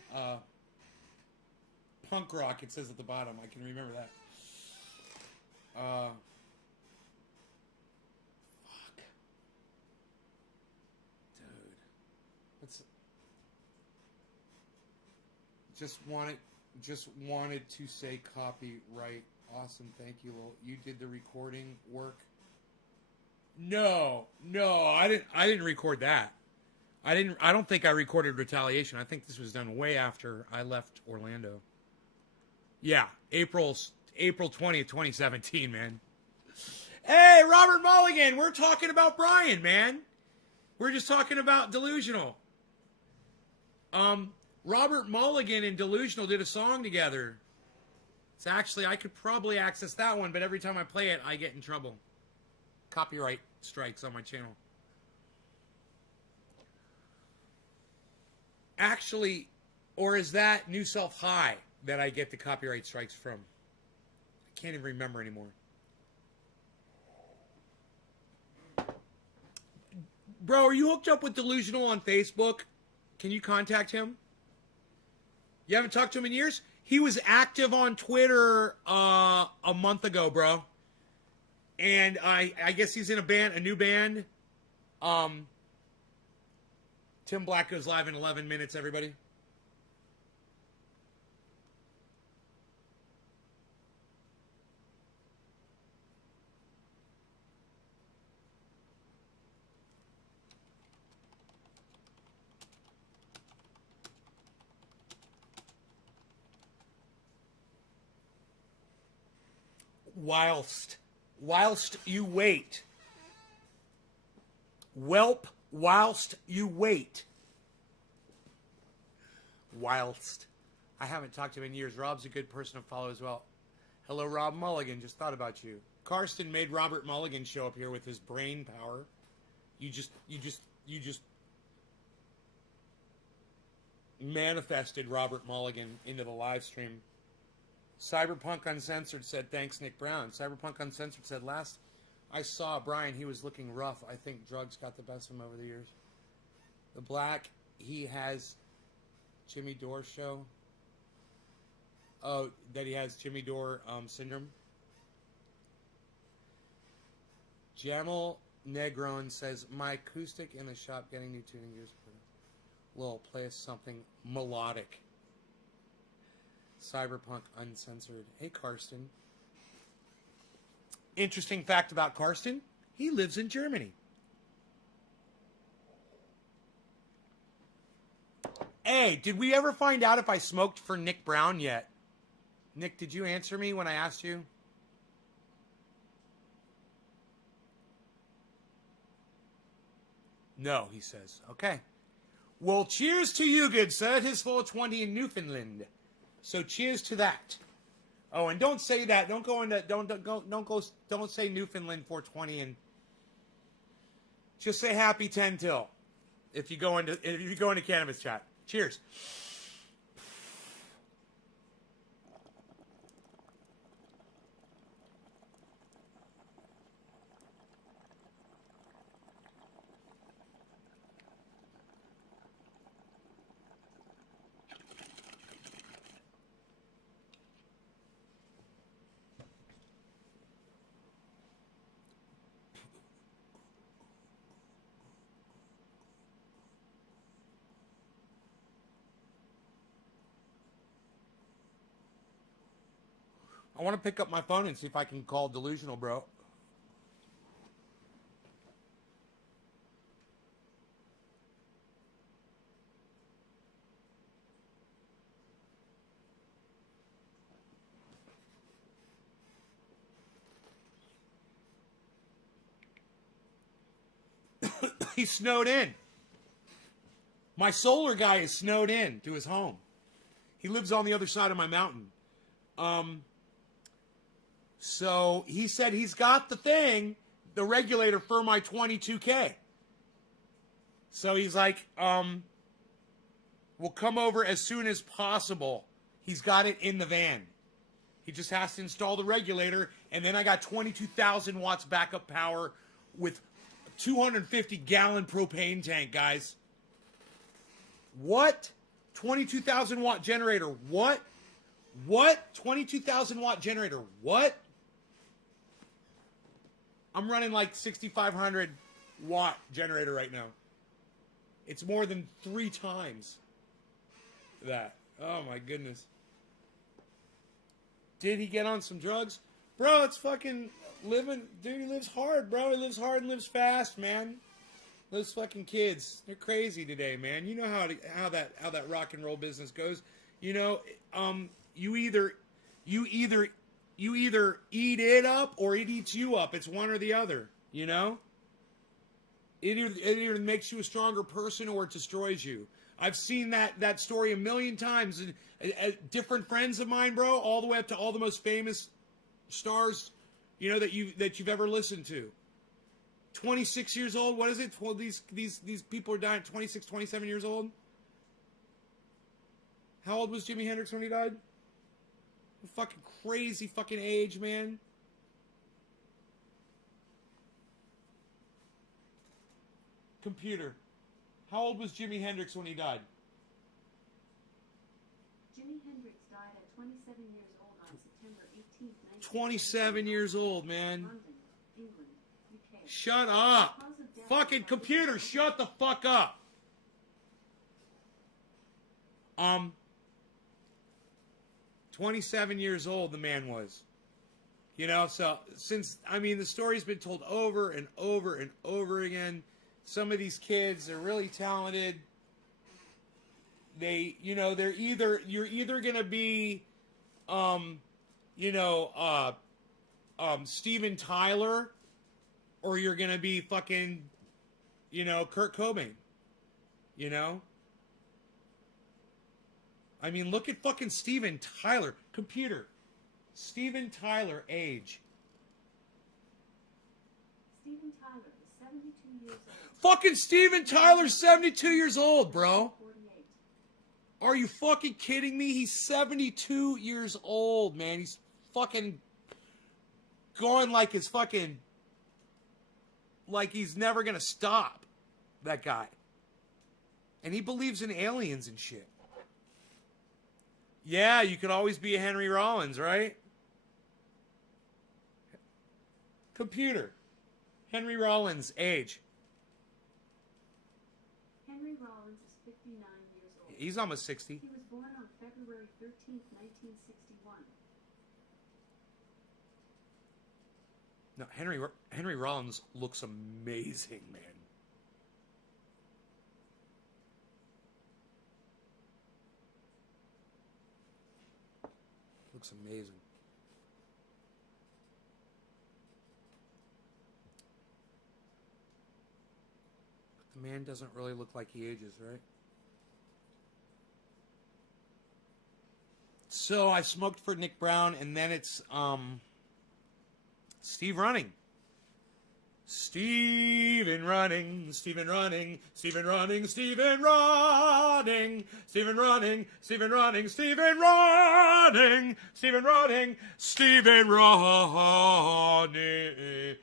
Punk rock, it says at the bottom. I can remember that. Fuck. Dude. What's... Just wanted to say copyright. Awesome, thank you. Well, you did the recording work? No, I didn't record that. I don't think I recorded Retaliation. I think this was done way after I left Orlando. Yeah, April 20th, 2017, man. Hey, Robert Mulligan, we're talking about Brian, man. We're just talking about Delusional. Robert Mulligan and Delusional did a song together. It's actually, I could probably access that one, but every time I play it, I get in trouble. Copyright strikes on my channel. Actually, or is that New Self High that I get the copyright strikes from? I can't even remember anymore. Bro, are you hooked up with Delusional on Facebook? Can you contact him? You haven't talked to him in years? He was active on Twitter a month ago, bro. And I guess he's in a new band. Tim Black goes live in 11 minutes, everybody. Whilst you wait. Whelp, whilst you wait. Whilst. I haven't talked to him in years. Rob's a good person to follow as well. Hello, Rob Mulligan. Just thought about you. Karsten made Robert Mulligan show up here with his brain power. You just manifested Robert Mulligan into the live stream. Cyberpunk Uncensored said, thanks, Nick Brown. Cyberpunk Uncensored said, last I saw Brian, he was looking rough. I think drugs got the best of him over the years. The Black, he has Jimmy Dore show. Oh, that he has Jimmy Dore syndrome. Jamal Negron says, my acoustic in the shop getting new tuning gears. Lil, play us something melodic. Cyberpunk Uncensored. Hey, Karsten. Interesting fact about Karsten. He lives in Germany. Hey, did we ever find out if I smoked for Nick Brown yet? Nick, did you answer me when I asked you? No, he says. Okay. Well, cheers to you, good sir. It is 420 in Newfoundland. So cheers to that. Oh, and don't say that. Don't go into don't say Newfoundland 420 and just say happy 10 till if you go into cannabis chat. Cheers. I want to pick up my phone and see if I can call Delusional, bro. He's snowed in. My solar guy is snowed in to his home. He lives on the other side of my mountain. So he said he's got the thing, the regulator for my 22K. So he's like, we'll come over as soon as possible. He's got it in the van. He just has to install the regulator, and then I got 22,000 watts backup power with 250-gallon propane tank, guys. What? 22,000 watt generator. What? What? 22,000 watt generator. What? I'm running like 6,500 watt generator right now. It's more than 3 times that. Oh my goodness. Did he get on some drugs? Bro, it's fucking living. Dude, he lives hard, bro. He lives hard and lives fast, man. Those fucking kids, they're crazy today, man. You know how that rock and roll business goes. You know, you either eat it up or it eats you up. It's one or the other, you know? It either makes you a stronger person or it destroys you. I've seen that story a million times. Different friends of mine, bro, all the way up to all the most famous stars, you know, that you've ever listened to. 26 years old, what is it? Well, these people are dying at 26, 27 years old. How old was Jimi Hendrix when he died? A fucking crazy fucking age, man. Computer. How old was Jimi Hendrix when he died? Jimi Hendrix died at 27 years old on September 18th, 27 years old, man. London, England, UK. Shut up. Fucking computer, shut the fuck up. 27 years old the man was. You know, so since, I mean, the story's been told over and over and over again. Some of these kids are really talented. They, you know, you're either going to be, Steven Tyler, or you're going to be fucking, Kurt Cobain. You know? I mean, look at fucking Steven Tyler. Computer. Steven Tyler, age. Steven Tyler is 72 years old. Fucking Steven Tyler's 72 years old, bro. 48. Are you fucking kidding me? He's 72 years old, man. He's fucking going like his fucking... like he's never gonna stop, that guy. And he believes in aliens and shit. Yeah, you could always be a Henry Rollins, right? Computer. Henry Rollins, age. Henry Rollins is 59 years old. He's almost 60. He was born on February 13th, 1961. No, Henry Rollins looks amazing, man. Looks amazing. But the man doesn't really look like he ages, right? So I smoked for Nick Brown, and then it's Steve Running. Steven running, Steven running, Steven running, Steven running, Steven running, Steven running, Steven running, Steven running, Steven running.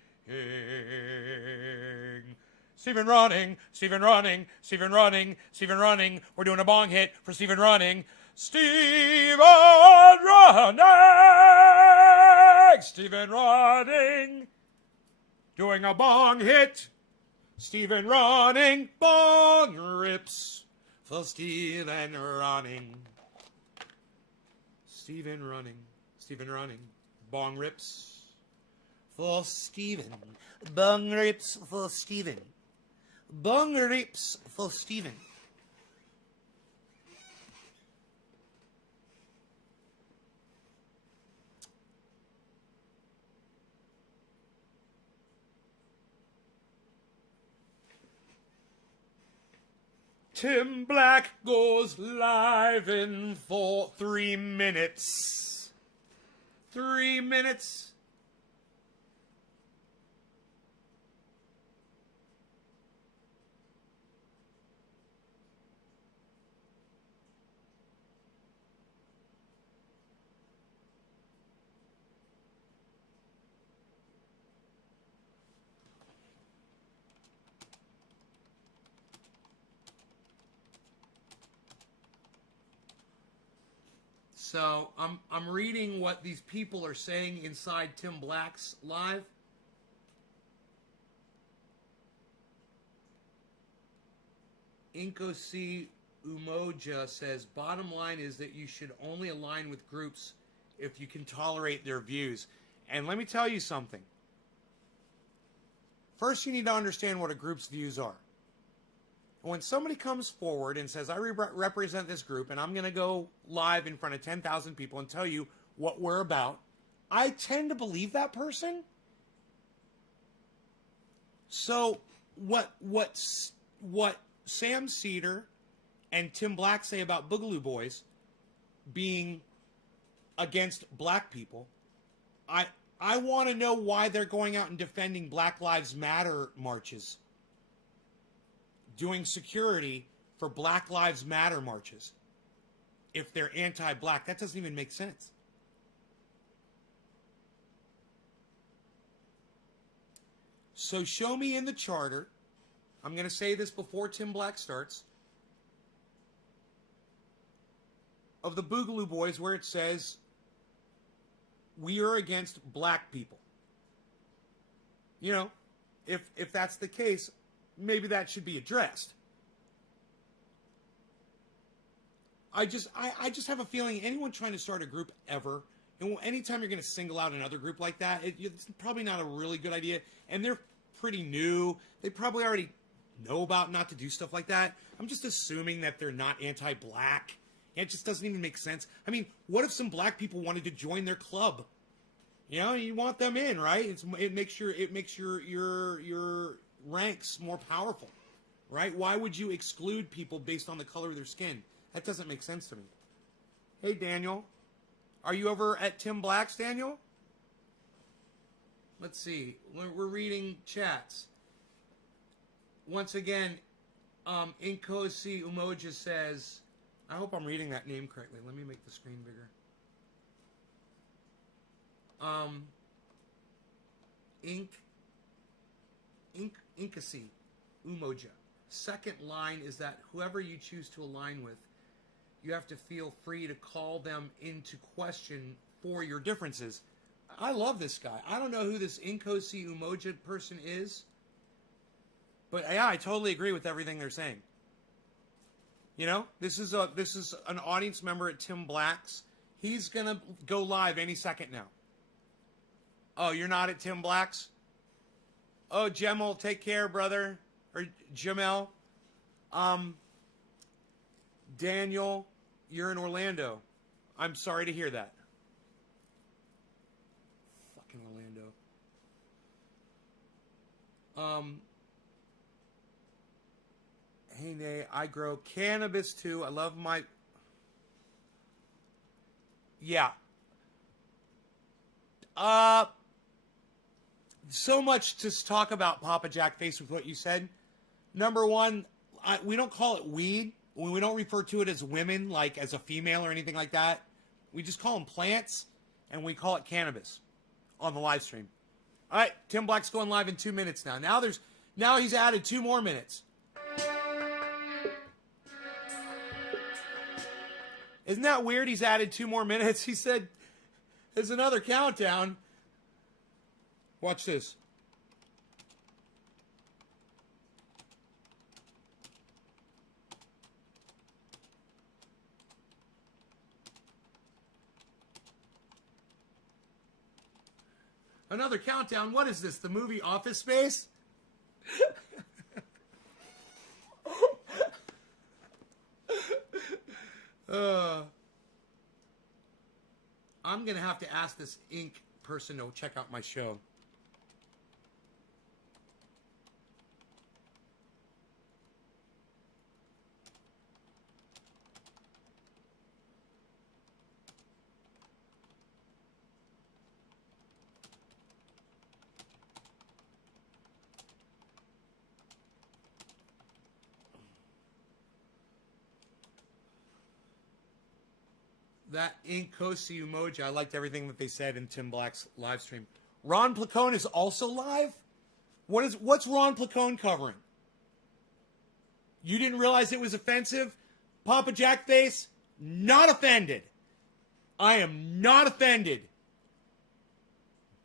Stephen running, Stephen running, Stephen running, Stephen running. We're doing a bong hit for Stephen running. Stephen running, Stephen running. Doing a bong hit. Stephen running, bong rips for Stephen running. Stephen running, Stephen running, bong rips for Stephen. Bong rips for Stephen. Bong rips for Stephen. Tim Black goes live in for 3 minutes. 3 minutes. So I'm reading what these people are saying inside Tim Black's live. Inkosi Umoja says, bottom line is that you should only align with groups if you can tolerate their views. And let me tell you something. First, you need to understand what a group's views are. When somebody comes forward and says, I represent this group and I'm going to go live in front of 10,000 people and tell you what we're about, I tend to believe that person. So what Sam Cedar and Tim Black say about Boogaloo Boys being against black people, I want to know why they're going out and defending Black Lives Matter marches. Doing security for Black Lives Matter marches. if they're anti-black. That doesn't even make sense. So show me in the charter, I'm going to say this before Tim Black starts, of the Boogaloo Boys where it says, we are against black people. You know, if that's the case, maybe that should be addressed. I just have a feeling anyone trying to start a group ever, and anytime you're going to single out another group like that, it's probably not a really good idea. And they're pretty new. They probably already know about not to do stuff like that. I'm just assuming that they're not anti-black. It just doesn't even make sense. I mean, what if some black people wanted to join their club? You know, you want them in, right? It makes your ranks more powerful, right? Why would you exclude people based on the color of their skin? That doesn't make sense to me. Hey, Daniel. Are you over at Tim Black's, Daniel? Let's see. We're reading chats. Once again, Inkosi Umoja says, I hope I'm reading that name correctly. Let me make the screen bigger. Inkasi Umoja. Second line is that whoever you choose to align with, you have to feel free to call them into question for your differences. I love this guy. I don't know who this Inkosi Umoja person is, but yeah, I totally agree with everything they're saying. You know, this is an audience member at Tim Black's. He's gonna go live any second now. Oh, you're not at Tim Black's? Oh, Jamel, take care, brother. Or Jamel. Daniel, you're in Orlando. I'm sorry to hear that. Fucking Orlando. Hey, Nay, I grow cannabis too. I love my... Yeah. So much to talk about, Papa Jack Face, with what you said. Number one, we don't call it weed. We don't refer to it as women, like as a female or anything like that. We just call them plants, and we call it cannabis on the live stream. All right, Tim Black's going live in 2 minutes now. Now he's added 2 more minutes. Isn't that weird? He's added 2 more minutes. He said, there's another countdown. Watch this. Another countdown. What is this? The movie Office Space? I'm going to have to ask this ink person to check out my show. That Inkosi Umoja, I liked everything that they said in Tim Black's live stream. Ron Placone is also live? What's Ron Placone covering? You didn't realize it was offensive? Papa Jack Face, not offended. I am not offended.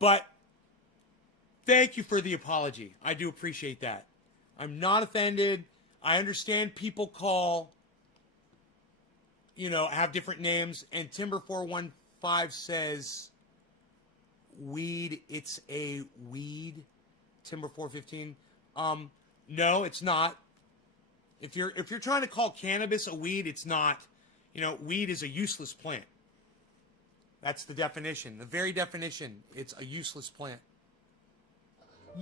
But thank you for the apology. I do appreciate that. I'm not offended. I understand people have different names. And Timber415 says, weed, it's a weed. Timber415. No, it's not. If you're trying to call cannabis a weed, it's not. Weed is a useless plant. That's the definition. The very definition. It's a useless plant.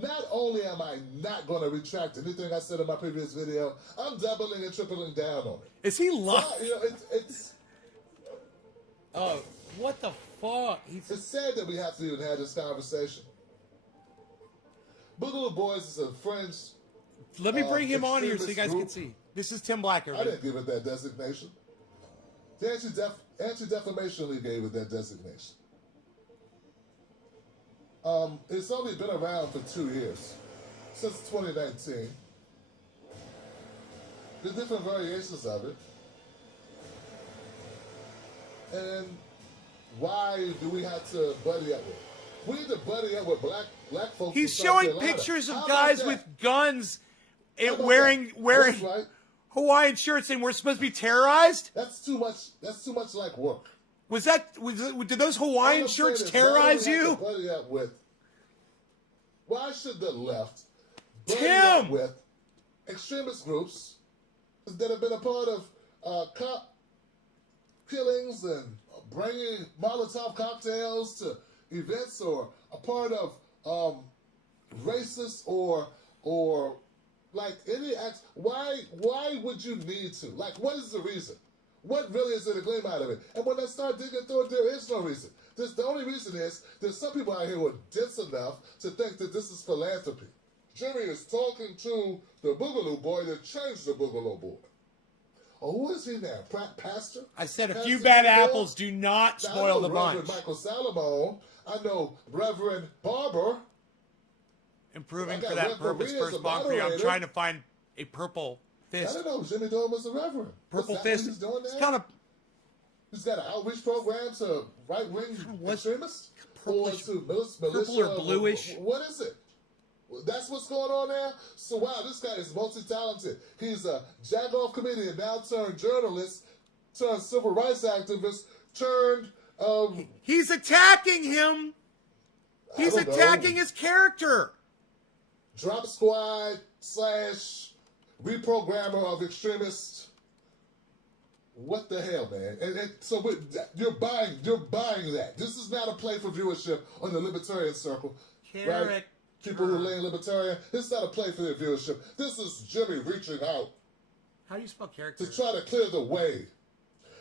Not only am I not going to retract anything I said in my previous video, I'm doubling and tripling down on it. Is he lying? It's Oh, what the fuck? It's sad that we have to even have this conversation. Boogaloo Boys is a French. Let me bring him on here so you guys group. can see. This is Tim Black. I didn't give it that designation. The Anti-Defamation League gave it that designation. It's only been around for 2 years, since 2019. There's different variations of it. And why do we have to buddy up with it? We need to buddy up with black folks. He's from South showing Carolina. pictures of How guys about with that? guns How and about wearing that? That's right. Hawaiian shirts, and we're supposed to be terrorized. That's too much. That's too much like work. Did those All Hawaiian I'm shirts saying is, terrorize why do we you? have to buddy up with? Why should the left buddy Tim! up with extremist groups that have been a part of cop killings and bringing Molotov cocktails to events, or a part of racist or like any act? Why would you need to? Like, what is the reason? What really is it to glean out of it? And when I start digging through it, there is no reason. The only reason is there's some people out here who are dense enough to think that this is philanthropy. Jimmy is talking to the Boogaloo Boy that changed the Boogaloo Boy. Oh, who is he now? Pastor? I said a Pastor few bad Bill? apples do not Now, I spoil know the Reverend bunch. Michael Salomon. I know Reverend Barber. Improving I got for that Reverend purpose. Maria as First a bomb for you. I'm moderator. trying to find a purple I fist. don't know. Jimmy Dome was a reverend. Purple Is that fist. what he's doing It's now? kind of He's got an outreach program to right-wing what- extremists? purplish- Or to militia? purple or bluish? What is it? That's what's going on there? So, wow, this guy is multi-talented. He's a jack-off comedian, now turned journalist, turned civil rights activist, turned... He's attacking him. He's don't know. attacking his character. Drop squad / reprogrammer of extremists. What the hell, man? And so you're buying that. This is not a play for viewership on the libertarian circle, right? Character. People who lean libertarian. This is not a play for their viewership. This is Jimmy reaching out How do you spell character? to try to clear the way.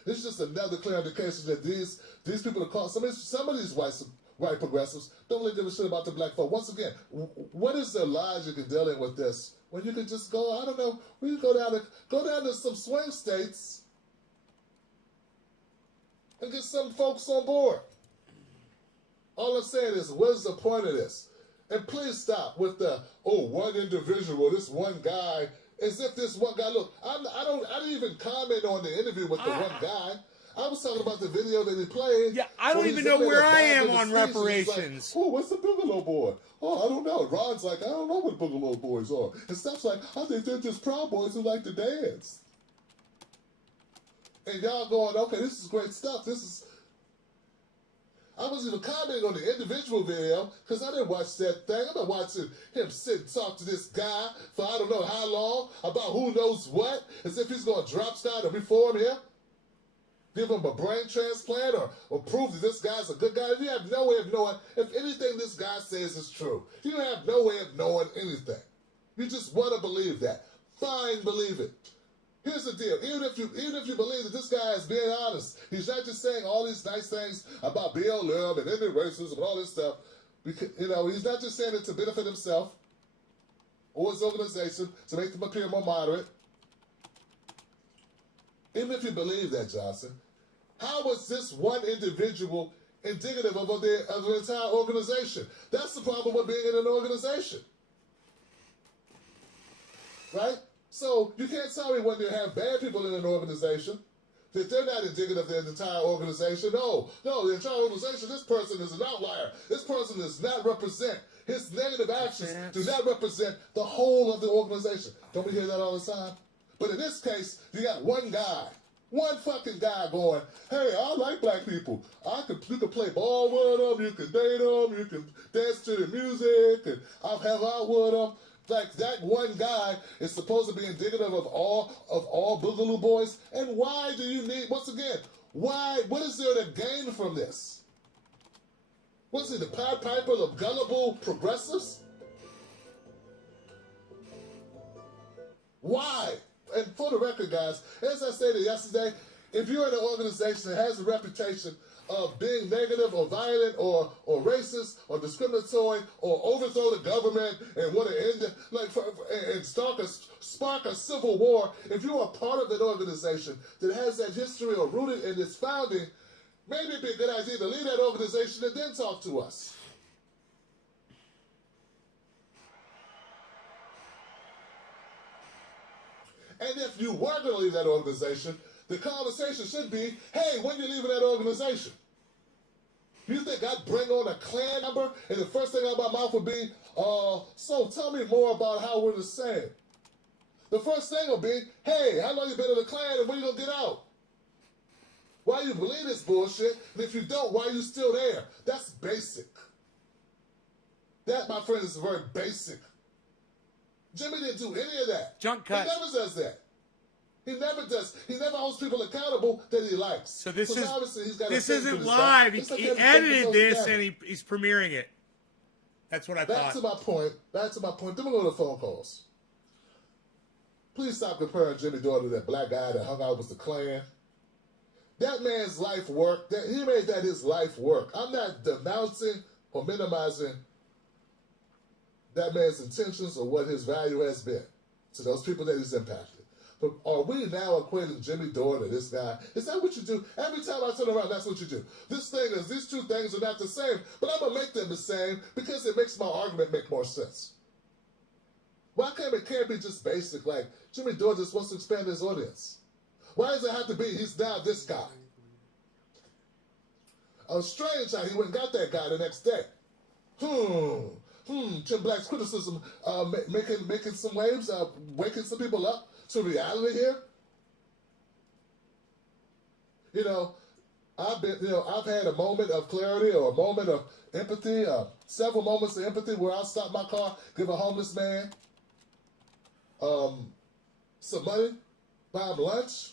This is just another clear indication that these people are called some of these white progressives don't really give a shit about the black folk. Once again, what is the logic in dealing with this when you could just go? I don't know. We could go down to some swing states and get some folks on board. All I'm saying is, what is the point of this? And please stop with the one individual, this one guy, as if this one guy. Look, I didn't even comment on the interview with the one guy. I was talking about the video that he played. Yeah, I don't where even he's know in there where I at the am back on of the stage, and he's reparations. Like, oh, what's the Boogaloo Boy? Oh, I don't know. Ron's like, I don't know what Boogaloo Boys are. And Steph's like, I think they're just Proud Boys who like to dance. And y'all going, okay, this is great stuff. I wasn't even commenting on the individual video because I didn't watch that thing. I'm not watching him sit and talk to this guy for I don't know how long about who knows what, as if he's going to drop Scott and reform him, give him a brain transplant, or prove that this guy's a good guy. You have no way of knowing if anything this guy says is true. You have no way of knowing anything. You just want to believe that. Fine, believe it. Here's the deal. Even if you believe that this guy is being honest, he's not just saying all these nice things about BLM and ending racism and all this stuff. Because, he's not just saying it to benefit himself or his organization to make them appear more moderate. Even if you believe that, Johnson, how was this one individual indicative of the entire organization? That's the problem with being in an organization, right? So you can't tell me when you have bad people in an organization that they're not indicative of the entire organization. No, the entire organization, this person is an outlier. This person does not represent, his negative actions do not represent the whole of the organization. Don't we hear that all the time? But in this case, you got one fucking guy going, hey, I like black people. You can play ball with them, you can date them, you can dance to the music, and I'll have out with them. Like, that one guy is supposed to be indicative of all Boogaloo Boys. And why do you need, once again, what is there to gain from this? What's he, the Pied Piper of gullible progressives? Why? And for the record, guys, as I stated yesterday, if you're in an organization that has a reputation being negative or violent or racist or discriminatory or overthrow the government and want to end it, and spark a civil war, if you are part of an organization that has that history or rooted in its founding, maybe it'd be a good idea to leave that organization and then talk to us. And if you were going to leave that organization, the conversation should be, hey, when you leaving that organization? You think I'd bring on a Klan number and the first thing out of my mouth would be, so tell me more about how we're the same. The first thing will be, hey, how long you been in the Klan and when you going to get out? Why you believe this bullshit? And if you don't, why are you still there? That's basic. That, my friend, is very basic. Jimmy didn't do any of that. Junk cut. He never does that. He never does. He never holds people accountable that he likes. So this this isn't live. He edited this and he's premiering it. That's what I thought. Back to my point. Then we'll go to phone calls. Please stop comparing Jimmy Dore to that black guy that hung out with the Klan. That man's life work. He made that his life work. I'm not denouncing or minimizing that man's intentions or what his value has been to those people that he's impacted. But are we now equating Jimmy Dore to this guy? Is that what you do? Every time I turn around, that's what you do. These two things are not the same, but I'm going to make them the same because it makes my argument make more sense. Why can't it be just basic, like Jimmy Dore just wants to expand his audience? Why does it have to be he's now this guy? Strange how he went and got that guy the next day. Jim Black's criticism making some waves, waking some people up to reality here. I've had a moment of clarity or a moment of empathy, several moments of empathy where I'll stop my car, give a homeless man some money, buy him lunch.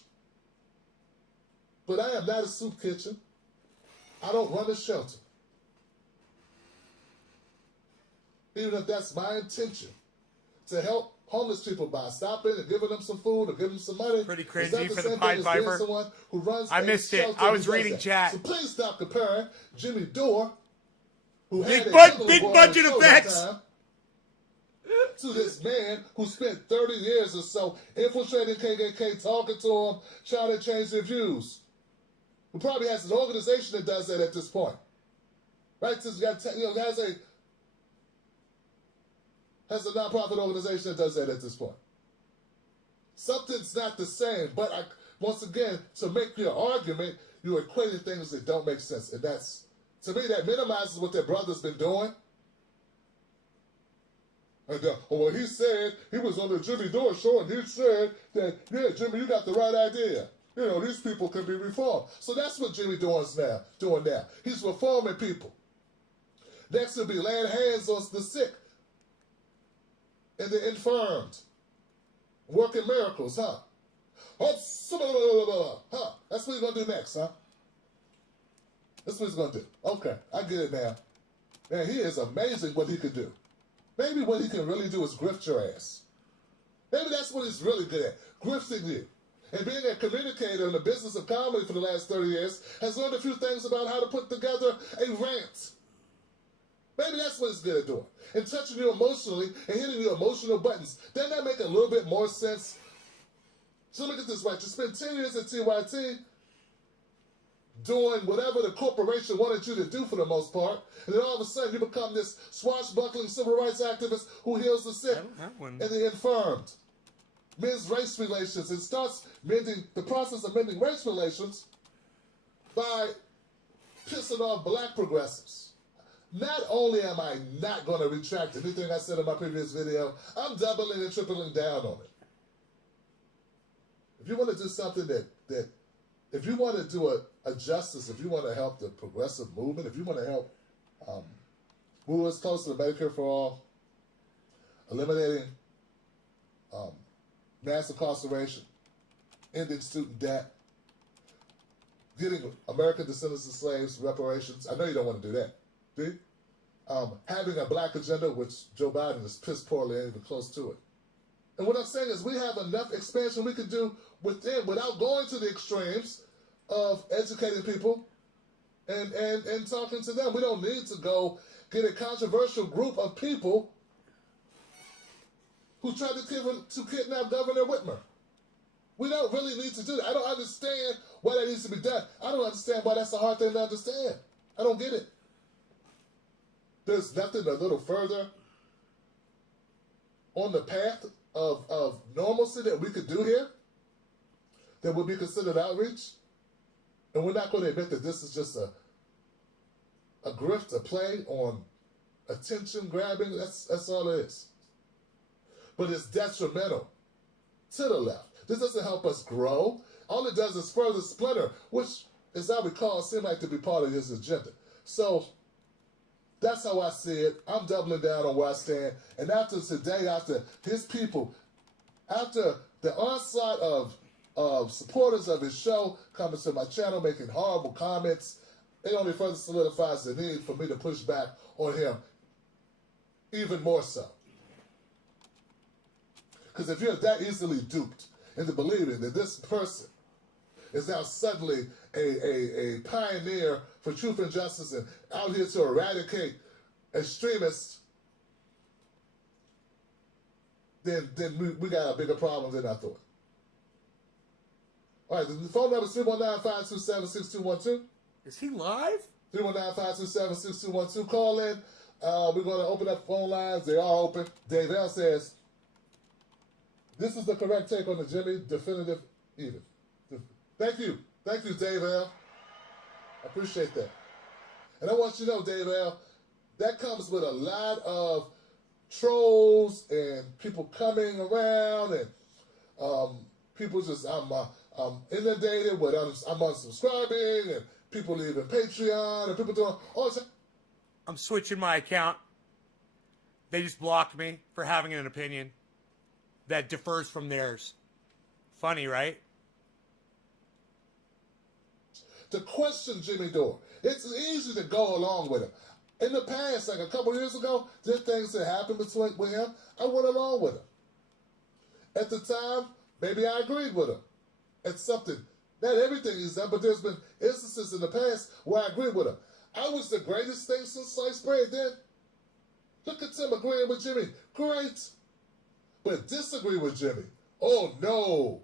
But I am not a soup kitchen. I don't run a shelter. Even if that's my intention, to help homeless people by stopping and giving them some food or giving them some money. Pretty cringy for the Pied Piper. I missed it. I was reading chat. So please stop comparing Jimmy Dore, who had big budget effects, to this man who spent 30 years or so infiltrating KKK, talking to them, trying to change their views. Who probably has an organization that does that at this point. Right? Since has a nonprofit organization that does that at this point. Something's not the same, but once again, to make your argument, you're equating things that don't make sense. And that's, to me, that minimizes what their brother's been doing. And, well, he said, he was on the Jimmy Dore show, and he said that, yeah, Jimmy, you got the right idea. These people can be reformed. So that's what Jimmy Dore's doing now. He's reforming people. Next, he'll be laying hands on the sick and the infirmed. Working miracles, huh? That's what he's going to do next, huh? That's what he's going to do. Okay, I get it now. Man, he is amazing what he can do. Maybe what he can really do is grift your ass. Maybe that's what he's really good at, grifting you. And being a communicator in the business of comedy for the last 30 years, has learned a few things about how to put together a rant. Maybe that's what he's good at doing. And touching you emotionally and hitting your emotional buttons. Doesn't that make a little bit more sense? So let me get this right. You spent 10 years at TYT doing whatever the corporation wanted you to do for the most part, and then all of a sudden you become this swashbuckling civil rights activist who heals the sick and the infirmed, mends race relations, and starts the process of mending race relations by pissing off black progressives. Not only am I not going to retract anything I said in my previous video, I'm doubling and tripling down on it. If you want to do something that if you want to do a justice, if you want to help the progressive movement, if you want to help move us closer to Medicare for all, eliminating mass incarceration, ending student debt, getting American descendants of slaves reparations. I know you don't want to do that, do you? Having a black agenda, which Joe Biden is piss poorly, ain't even close to it. And what I'm saying is we have enough expansion we can do within without going to the extremes of educating people and talking to them. We don't need to go get a controversial group of people who tried to kidnap Governor Whitmer. We don't really need to do that. I don't understand why that needs to be done. I don't understand why that's a hard thing to understand. I don't get it. There's nothing a little further on the path of normalcy that we could do here that would be considered outreach. And we're not going to admit that this is just a grift, a play on attention grabbing. That's all it is. But it's detrimental to the left. This doesn't help us grow. All it does is further splinter, which, as I recall, seemed like to be part of his agenda. So that's how I see it. I'm doubling down on where I stand. And after today, after his people, after the onslaught of supporters of his show coming to my channel, making horrible comments, it only further solidifies the need for me to push back on him even more so. Because if you're that easily duped into believing that this person is now suddenly a pioneer for truth and justice and out here to eradicate extremists, then we got a bigger problem than I thought. All right, the phone number is 319-527-6212. Is he live? 319-527-6212. Call in. We're going to open up phone lines. They are open. Dave L says, this is the correct take on the Jimmy definitive even. Thank you. Thank you, Dave L. I appreciate that. And I want you to know, Dave L., that comes with a lot of trolls and people coming around and people just, I'm inundated with, I'm unsubscribing and people leaving Patreon and people doing all this. I'm switching my account. They just blocked me for having an opinion that differs from theirs. Funny, right? To question Jimmy Dore. It's easy to go along with him. In the past, like a couple years ago, there are things that happened with him. I went along with him. At the time, maybe I agreed with him. It's something, not everything he's done, but there's been instances in the past where I agreed with him. I was the greatest thing since sliced bread then. Look at Tim agreeing with Jimmy. Great. But disagree with Jimmy. Oh, no.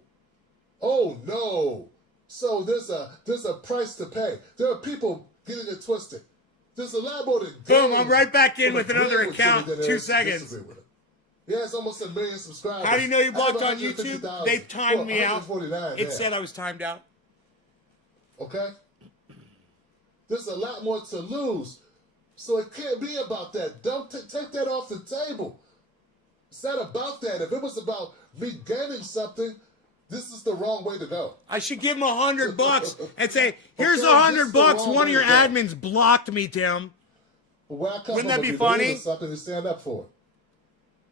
Oh, no. So there's a price to pay. There are people getting it twisted. There's a lot more than boom, I'm right back in with another account. 2 seconds. Yeah, it's almost 1 million subscribers. How do you know you blocked on YouTube? They timed me out. It said I was timed out. Okay? There's a lot more to lose. So it can't be about that. Don't take that off the table. It's not about that. If it was about me gaining something, this is the wrong way to go. I should give him $100 and say, here's $100. One of your admins blocked me, Tim. Wouldn't that be funny? Something to stand up for.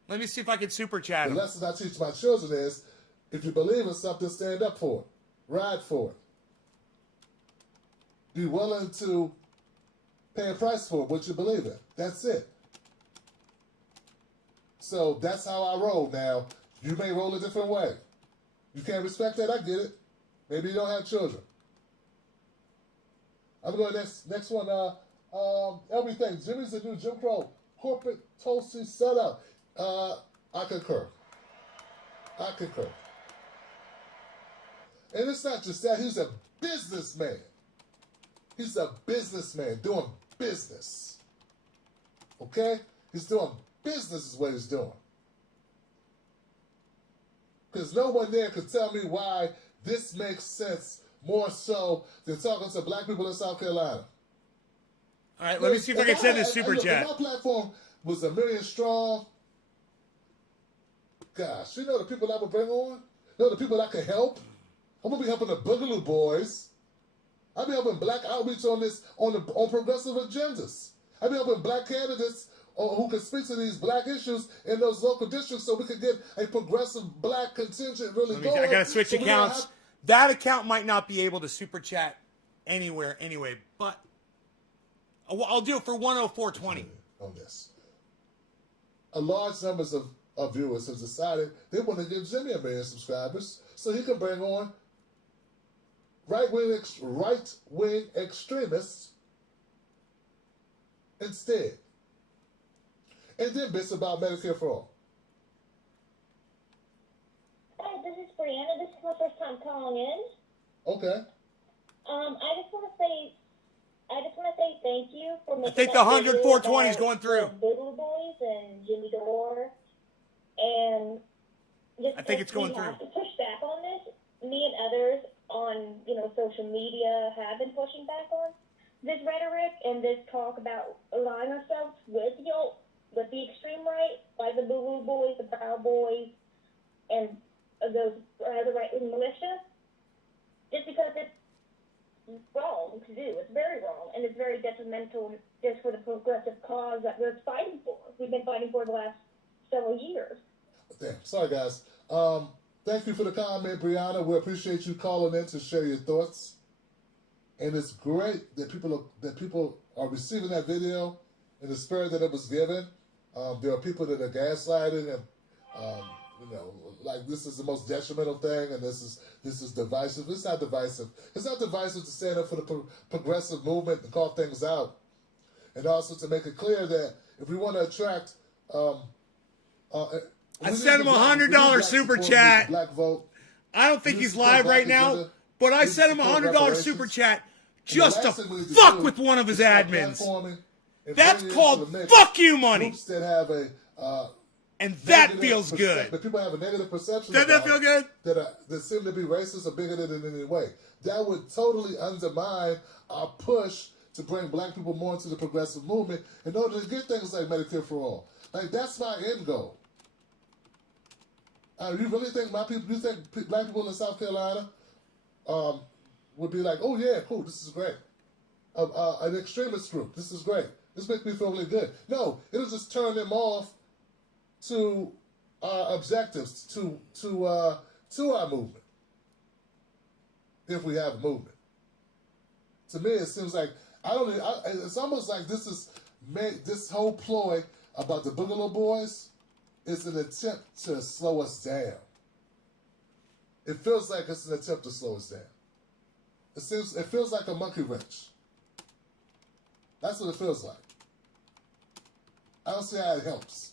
Let me see if I can super chat The him. lesson I teach my children is, if you believe in something, stand up for it. Ride for it. Be willing to pay a price for what you believe in. That's it. So that's how I roll now. You may roll a different way. You can't respect that, I get it. Maybe you don't have children. I'm going next one. Everything. Jimmy's the new Jim Crow corporate toasty setup. I concur. I concur. And it's not just that. He's a businessman. He's a businessman doing business. Okay? He's doing business is what he's doing. Because no one there could tell me why this makes sense more so than talking to black people in South Carolina. All right, let me see if I can send this super chat. If my platform was 1 million strong, gosh, you know the people I would bring on? You know the people I could help? I'm going to be helping the Boogaloo Boys. I'll be helping black outreach on progressive agendas. I'll be helping black candidates who can speak to these black issues in those local districts so we can get a progressive black contingent really going. I got to switch accounts. That account might not be able to super chat anywhere anyway, but I'll do it for 104.20. On this. A large number of viewers have decided they want to give Jimmy 1 million subscribers so he can bring on right-wing extremists instead. And then bits about Medicare for all. Hi, this is Brianna. This is my first time calling in. Okay. I just want to say thank you for making. I think the that 100 video 420 is about going through. the Boogaloo Boys and Jimmy Dore, and just I think it's going we have through. to push back on this. Me and others on social media have been pushing back on this rhetoric and this talk about aligning ourselves with the extreme right, like the Boogaloo Boys, the Proud Boys, and those the right-wing militia, just because it's wrong to do. It's very wrong, and it's very detrimental just for the progressive cause that we're fighting for. We've been fighting for the last several years. Damn. Sorry, guys. Thank you for the comment, Brianna. We appreciate you calling in to share your thoughts. And it's great that people are receiving that video in the spirit that it was given. There are people that are gaslighting and like this is the most detrimental thing, and this is divisive. It's not divisive. It's not divisive to stand up for the progressive movement and call things out, and also to make it clear that if we want to attract, I sent him $100 super chat. Black vote. I don't think he's live right now, but I sent him $100 super chat just to fuck with one of his admins. That's called fuck you money. Groups that have a and that feels good. But people have a negative perception. Doesn't that feel good? That seem to be racist or bigoted in any way. That would totally undermine our push to bring black people more into the progressive movement in order to get things like Medicare for all. Like, that's my end goal. You really think black people in South Carolina would be like, oh yeah, cool, this is great. An extremist group, this is great. This makes me feel really good. No, it'll just turn them off to our objectives, to our movement, if we have a movement. To me, it seems like it's almost like this whole ploy about the Boogaloo Boys is an attempt to slow us down. It feels like it's an attempt to slow us down. It feels like a monkey wrench. That's what it feels like. I don't see how it helps.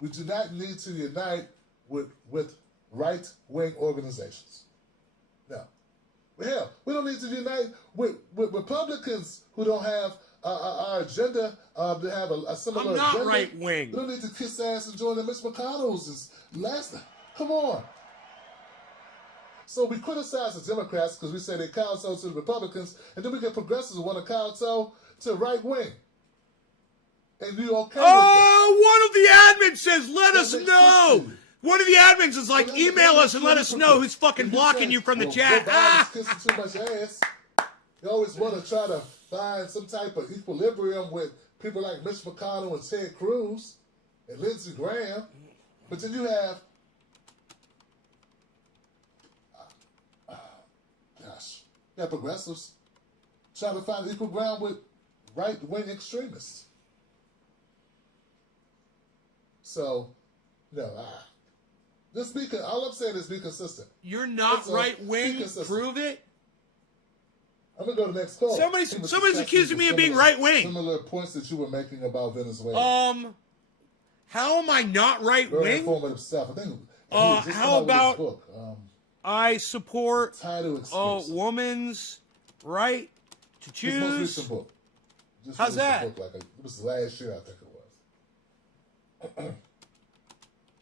We do not need to unite with right-wing organizations. No. Hell, we don't need to unite with Republicans who don't have our agenda, to have a similar I'm not agenda. right-wing. We don't need to kiss ass and join the Mitch McConnells. Come on. So we criticize the Democrats because we say they kowtow to the Republicans, and then we get progressives who want to kowtow to right-wing. And you okay with that? One of the admins says, let us know. One of the admins is like, email us and let us know who's fucking blocking you from the chat. Kissing too much ass. You always want to try to find some type of equilibrium with people like Mitch McConnell and Ted Cruz and Lindsey Graham. But then you have, progressives trying to find equal ground with right-wing extremists. So, no, all I'm saying is be consistent. You're not right-wing? Prove it? I'm going to go to the next call. Somebody's accusing me of being right-wing. Similar points that you were making about Venezuela. How am I not right-wing? Very informative stuff. I think. How about I support a woman's right to choose? His most recent book. How's that? It was last year, I think it was.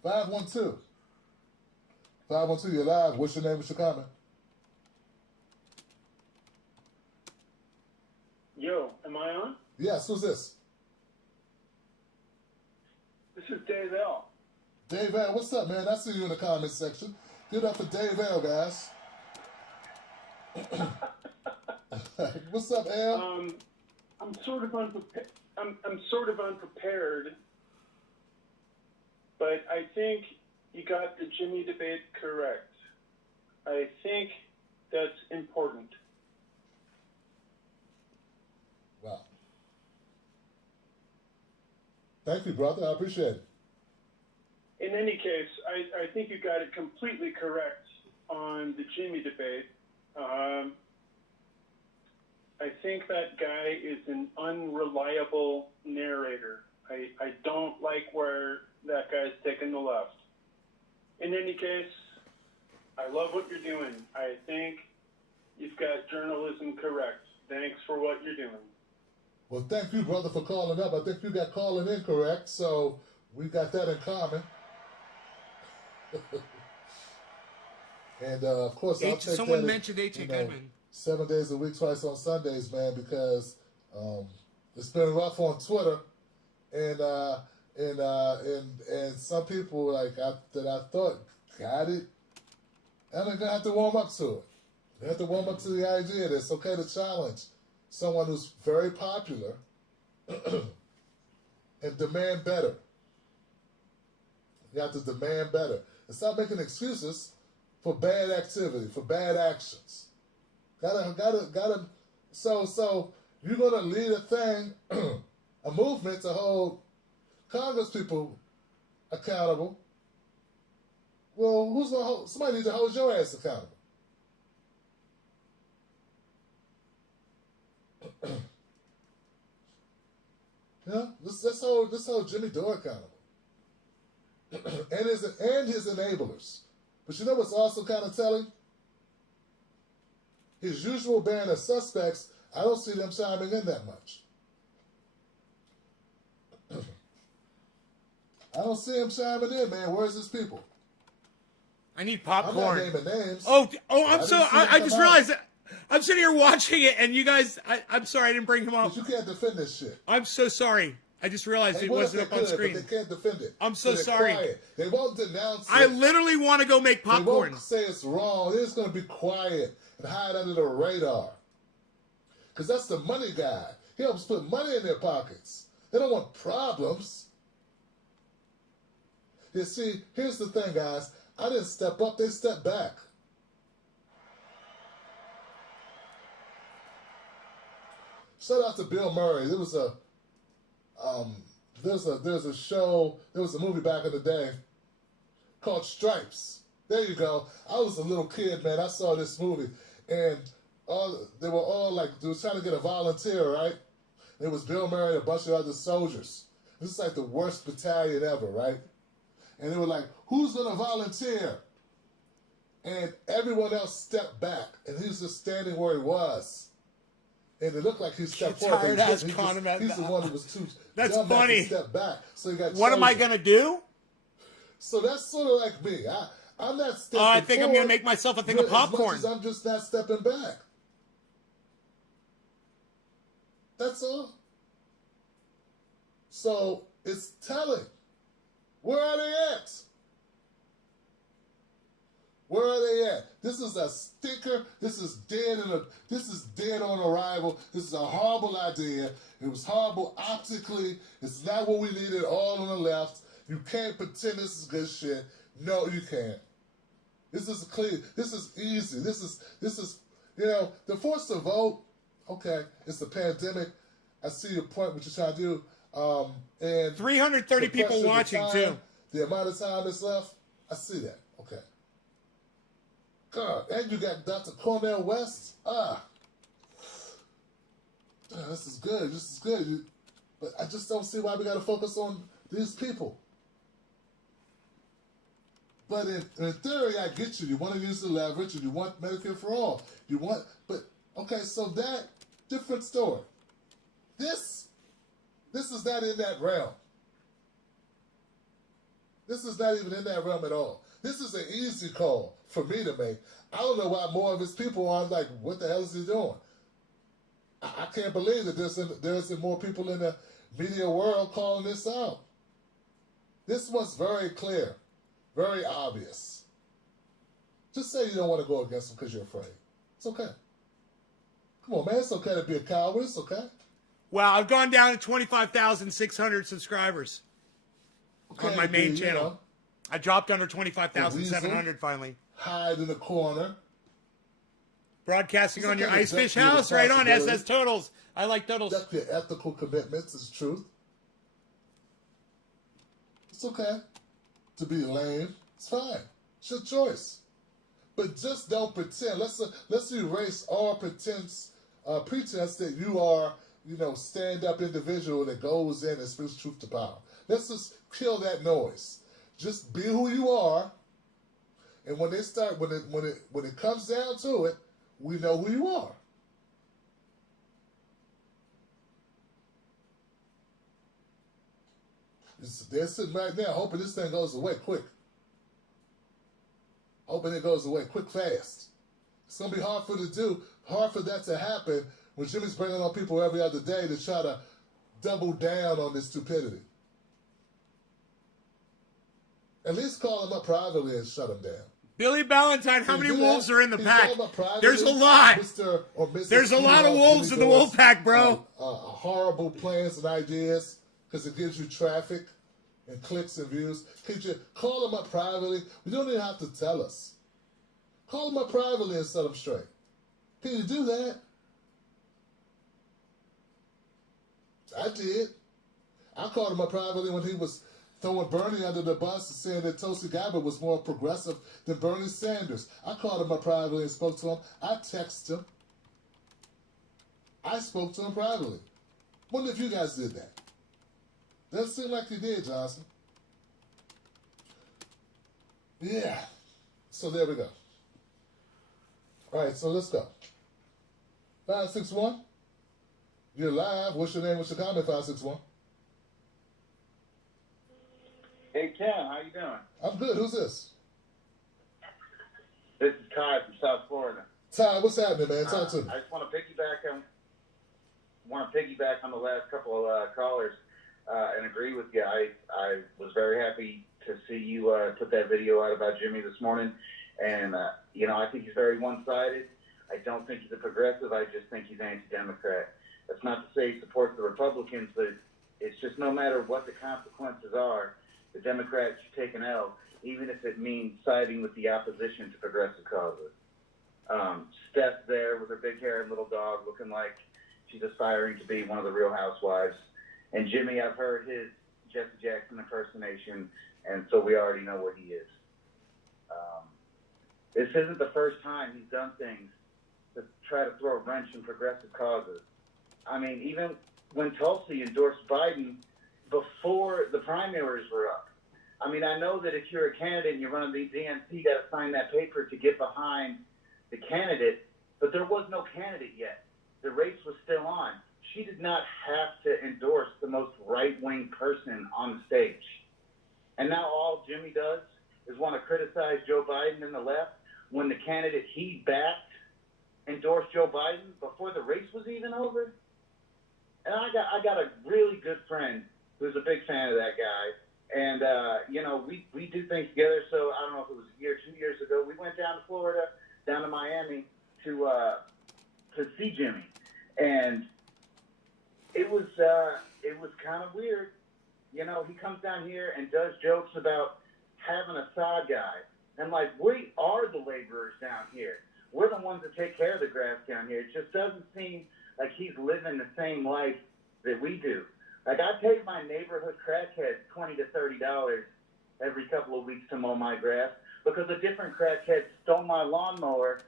512. 512, you're live. What's your name? What's your comment? Yo, am I on? Yes, who's this? This is Dave L. Dave L, what's up, man? I see you in the comment section. Give it up for Dave L, guys. What's up, L? I'm sort of unprepared. I'm sort of unprepared, but I think you got the Jimmy debate correct. I think that's important. Wow. Thank you, brother. I appreciate it. In any case, I think you got it completely correct on the Jimmy debate. I think that guy is an unreliable narrator. I don't like where that guy's taken the left. In any case, I love what you're doing. I think you've got journalism correct. Thanks for what you're doing. Well, thank you, brother, for calling up. I think you got calling in correct, so we got that in common. And of course, I'll take someone that mentioned H.A. Goodman. 7 days a week, twice on Sundays, man, because it's been rough on Twitter, and some people that I thought got it, and they're gonna have to warm up to it. They have to warm up to the idea that it's okay to challenge someone who's very popular and demand better. You have to demand better and stop making excuses for bad activity, for bad actions. Gotta. So you're gonna lead a thing, a movement to hold Congress people accountable. Well, who's gonna hold? Somebody needs to hold your ass accountable. Yeah, let's hold Jimmy Dore accountable, and his enablers. But you know what's also kind of telling? His usual band of suspects, I don't see them chiming in that much. I don't see him chiming in, man. Where's his people? I need I'm popcorn. not naming names. I just realized that I'm sitting here watching it, and you guys, I'm sorry I didn't bring him up. But you can't defend this shit. I'm so sorry. I just realized it wasn't up on screen. But they can't defend it. I'm so they're sorry. Quiet. They won't denounce it. I literally want to go make They popcorn. won't say it's wrong. They're just going to be quiet and hide under the radar. Because that's the money guy. He helps put money in their pockets. They don't want problems. You see, here's the thing, guys. I didn't step up. They stepped back. Shout out to Bill Murray. There was a show, there was a movie back in the day called Stripes. There you go. I was a little kid, man. I saw this movie, and they were trying to get a volunteer, right? It was Bill Murray and a bunch of other soldiers. This is like the worst battalion ever, right? And they were like, who's going to volunteer? And everyone else stepped back, and he was just standing where he was. And it looked like he stepped forward. He's the one who was too That's dumb funny. to step back. So he got What am I chosen. going to do? So that's sort of like me. I'm not stepping I think I'm going to forward make myself a thing of popcorn. As much as I'm just not stepping back. That's all. So it's telling. Where are they at? Where are they at? This is a stinker. This is dead on arrival. This is a horrible idea. It was horrible optically. It's not what we needed all on the left. You can't pretend this is good shit. No, you can't. This is clear. This is easy. This is the force to vote. Okay, it's the pandemic. I see your point, what you're trying to do. And 330 people watching, too. The amount of time that's left, I see that. Okay. God, and you got Dr. Cornel West. This is good. This is good. But I just don't see why we got to focus on these people. But in theory, I get you. You want to use the leverage, and you want Medicare for all. Okay, so that, different story. This is not in that realm. This is not even in that realm at all. This is an easy call for me to make. I don't know why more of his people are like, what the hell is he doing? I can't believe that there isn't more people in the media world calling this out. This one's very clear, very obvious. Just say you don't want to go against him because you're afraid. It's okay. Come on, man. It's okay to be a coward. It's okay. Wow, I've gone down to 25,600 subscribers on my main channel. I dropped under 25,700 finally. Hide in the corner. Broadcasting on your Ice Fish House, right on SS Totals. I like Totals. That's your ethical commitments, is truth. It's okay to be lame. It's fine. It's your choice. But just don't pretend. Let's erase all pretense pretense that you are, stand-up individual that goes in and speaks truth to power. Let's just kill that noise. Just be who you are, and when it comes down to it, we know who you are. They're sitting right now hoping this thing goes away quick. Hoping it goes away quick, fast. It's going to be hard for that to happen when Jimmy's bringing on people every other day to try to double down on this stupidity. At least call him up privately and shut him down. Billy Ballantyne, how many wolves are in the He's pack? called him up privately, There's a lot. Mr. or Mrs. There's a lot of wolves in the wolf pack, bro. Horrible plans and ideas because it gives you traffic and clicks and views. Could you call him up privately? You don't even have to tell us. Call him up privately and set him straight. Can you do that? I did. I called him up privately when he was throwing Bernie under the bus and saying that Tulsi Gabbard was more progressive than Bernie Sanders. I called him up privately and spoke to him. I texted him. I spoke to him privately. Wonder if you guys did that. Doesn't seem like you did, Johnson. Yeah. So there we go. All right, so let's go. 561. You're live. What's your name? What's your comment? 561. Hey, Ken, how you doing? I'm good. Who's this? This is Ty from South Florida. Ty, what's happening, man? Talk to me. I just want to piggyback on the last couple of callers and agree with you. I was very happy to see you put that video out about Jimmy this morning, and I think he's very one-sided. I don't think he's a progressive. I just think he's anti-Democrat. That's not to say he supports the Republicans, but it's just no matter what the consequences are, the Democrats should take an L, even if it means siding with the opposition to progressive causes. Steph there with her big hair and little dog looking like she's aspiring to be one of the Real Housewives. And Jimmy, I've heard his Jesse Jackson impersonation, and so we already know what he is. This isn't the first time he's done things to try to throw a wrench in progressive causes. I mean, even when Tulsi endorsed Biden before the primaries were up. I mean, I know that if you're a candidate and you're running the DNC, you got to sign that paper to get behind the candidate, but there was no candidate yet. The race was still on. She did not have to endorse the most right-wing person on the stage. And now all Jimmy does is want to criticize Joe Biden and the left when the candidate he backed endorsed Joe Biden before the race was even over. And I got a really good friend who's a big fan of that guy. And, we do things together. So I don't know if it was a year, 2 years ago, we went down to Florida, down to Miami to see Jimmy. And it was kind of weird. He comes down here and does jokes about having a sod guy. And like, we are the laborers down here. We're the ones that take care of the grass down here. It just doesn't seem like he's living the same life that we do. Like, I pay my neighborhood crackhead $20 to $30 every couple of weeks to mow my grass because a different crackhead stole my lawnmower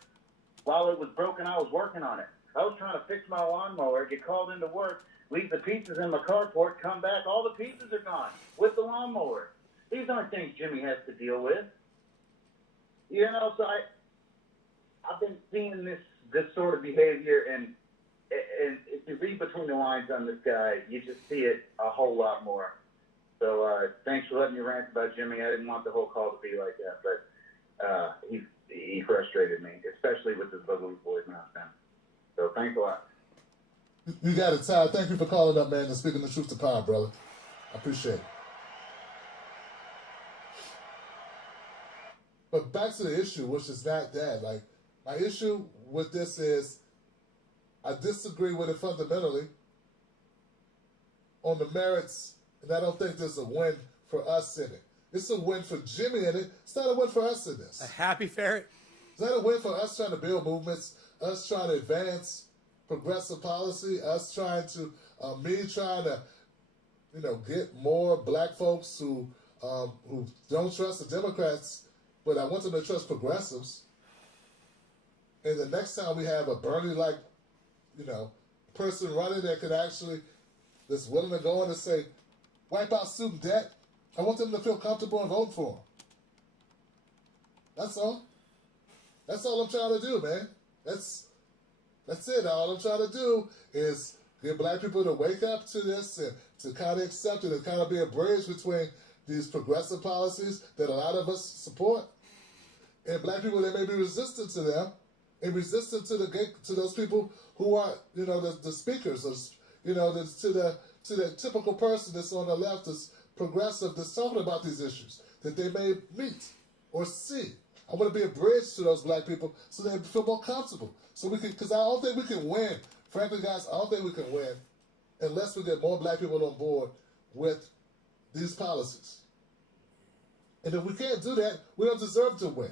while it was broken. I was working on it. I was trying to fix my lawnmower, get called into work, leave the pieces in my carport, come back, all the pieces are gone with the lawnmower. These aren't things Jimmy has to deal with. So I've been seeing this sort of behavior, and if you read between the lines on this guy, you just see it a whole lot more. So thanks for letting me rant about Jimmy. I didn't want the whole call to be like that, but he frustrated me, especially with his Bugly Boys nonsense. So thanks a lot. You got it, Ty. Thank you for calling up, man, and speaking the truth to power, brother. I appreciate it. But back to the issue, which is not that. Like, my issue with this is I disagree with it fundamentally on the merits, and I don't think there's a win for us in it. It's a win for Jimmy in it. It's not a win for us in this. A happy ferret? It's not a win for us trying to build movements, us trying to advance progressive policy, us trying to, me trying to, get more black folks who don't trust the Democrats, but I want them to trust progressives. And the next time we have a Bernie-like person running that could actually, that's willing to go in and say, wipe out student debt. I want them to feel comfortable and vote for them. That's all. That's all I'm trying to do, man. That's it. All I'm trying to do is get black people to wake up to this and to kind of accept it and kind of be a bridge between these progressive policies that a lot of us support and black people that may be resistant to them and resistant to those people who are, the speakers, or, to the typical person that's on the left, that's progressive, that's talking about these issues that they may meet or see. I want to be a bridge to those black people so they feel more comfortable. So we can, because I don't think we can win. Frankly, guys, I don't think we can win unless we get more black people on board with these policies. And if we can't do that, we don't deserve to win.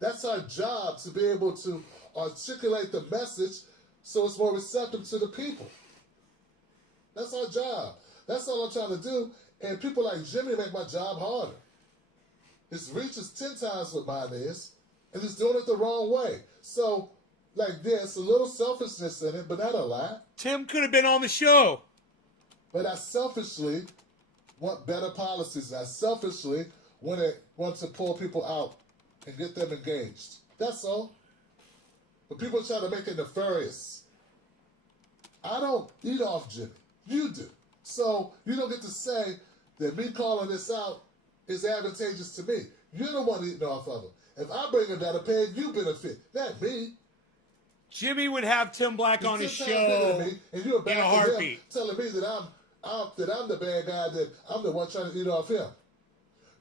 That's our job, to be able to articulate the message so it's more receptive to the people. That's our job. That's all I'm trying to do. And people like Jimmy make my job harder. His reach is 10 times what mine is, and he's doing it the wrong way. So, like, there's a little selfishness in it, but not a lot. Tim could have been on the show. But I selfishly want better policies. I selfishly want to pull people out and get them engaged. That's all. But people try to make it nefarious. I don't eat off Jimmy. You do. So you don't get to say that me calling this out is advantageous to me. You're the one eating off of him. If I bring him down a peg, you benefit, not me. Jimmy would have Tim Black on his show and you're in a heartbeat. Telling me that I'm the bad guy, that I'm the one trying to eat off him.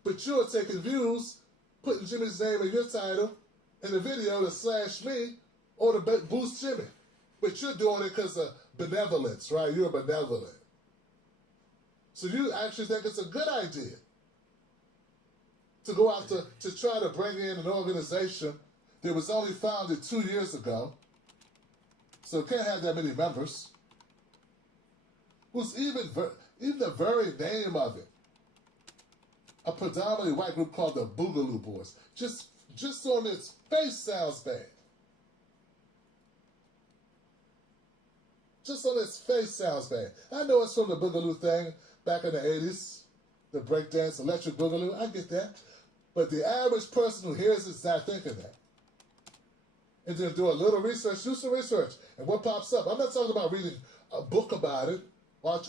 But you're taking views, putting Jimmy's name in your title in the video to slash me or to boost Jimmy. But you're doing it because of benevolence, right? You're benevolent. So you actually think it's a good idea to go out to try to bring in an organization that was only founded 2 years ago, so it can't have that many members, who's even the very name of it, a predominantly white group called the Boogaloo Boys. Just on its face sounds bad. Just on its face sounds bad. I know it's from the Boogaloo thing back in the 80s, the breakdance, electric boogaloo. I get that. But the average person who hears it is not thinking that. And then do a little research, do some research. And what pops up? I'm not talking about reading a book about it,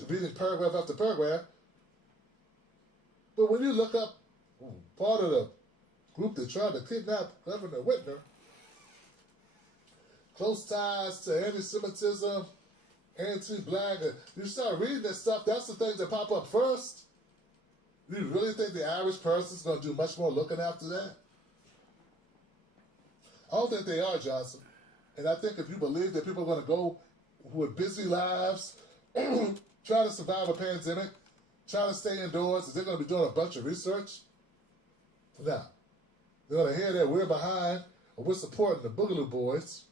reading paragraph after paragraph. But when you look up part of the group that tried to kidnap Governor Whitmer, close ties to anti-Semitism, anti-black, you start reading this stuff, that's the things that pop up first. You really think the average person's going to do much more looking after that? I don't think they are, Johnson. And I think if you believe that people are going to go with busy lives, try to survive a pandemic, try to stay indoors, is they're going to be doing a bunch of research? No. They're going to hear that we're behind, or we're supporting the Boogaloo Boys.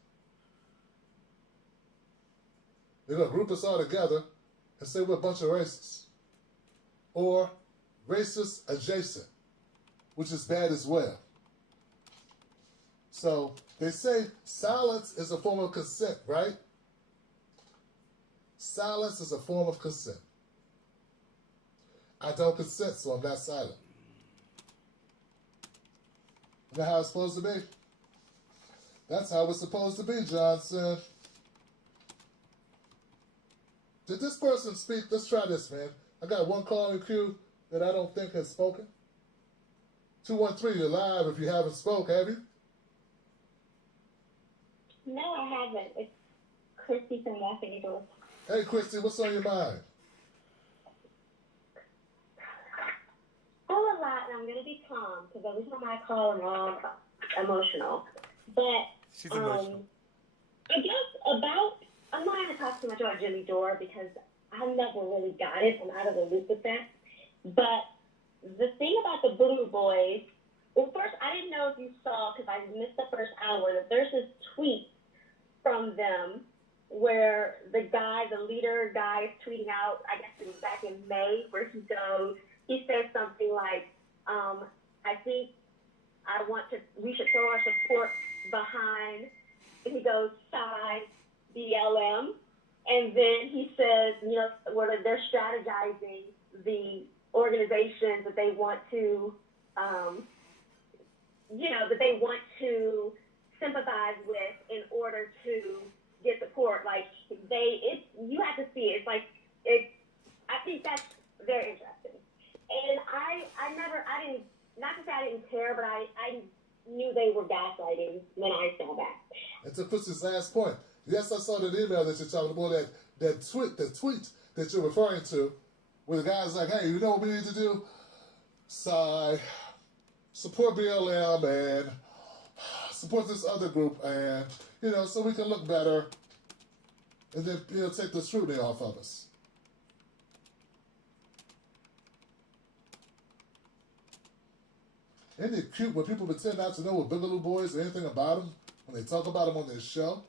They're going to group us all together and say we're a bunch of racists. Or racist adjacent, which is bad as well. So they say silence is a form of consent, right? Silence is a form of consent. I don't consent, so I'm not silent. Isn't that how it's supposed to be? That's how it's supposed to be, Johnson. Did this person speak? Let's try this, man. I got one call in queue that I don't think has spoken. 213, you're live if you haven't spoke, have you? No, I haven't. It's Christy from Los Angeles. Hey, Christy, what's on your mind? A lot, and I'm going to be calm, because every time I call, I'm all emotional. But, She's emotional. I guess I'm not going to talk too much about Jimmy Dore, because I never really got it. I'm out of the loop with that. But the thing about the Boogaloo Boys, well, first, I didn't know if you saw, because I missed the first hour, that there's this tweet from them where the leader guy is tweeting out, I guess it was back in May, where he says something like, I think we should throw our support behind, and he goes, side BLM, and then he says, you know, they're strategizing the organizations that they want to, that they want to sympathize with in order to get support. Like you have to see it. It's like I think that's very interesting. And I didn't, not to say I didn't care, but I knew they were gaslighting when I saw that. And to Chris's last point, yes, I saw that email that you're talking about, that tweet that you're referring to, where the guy's like, hey, you know what we need to do? Sigh, support BLM and support this other group, and, so we can look better, and then, take the scrutiny off of us. Isn't it cute when people pretend not to know what Boogaloo Boys or anything about them when they talk about them on their show?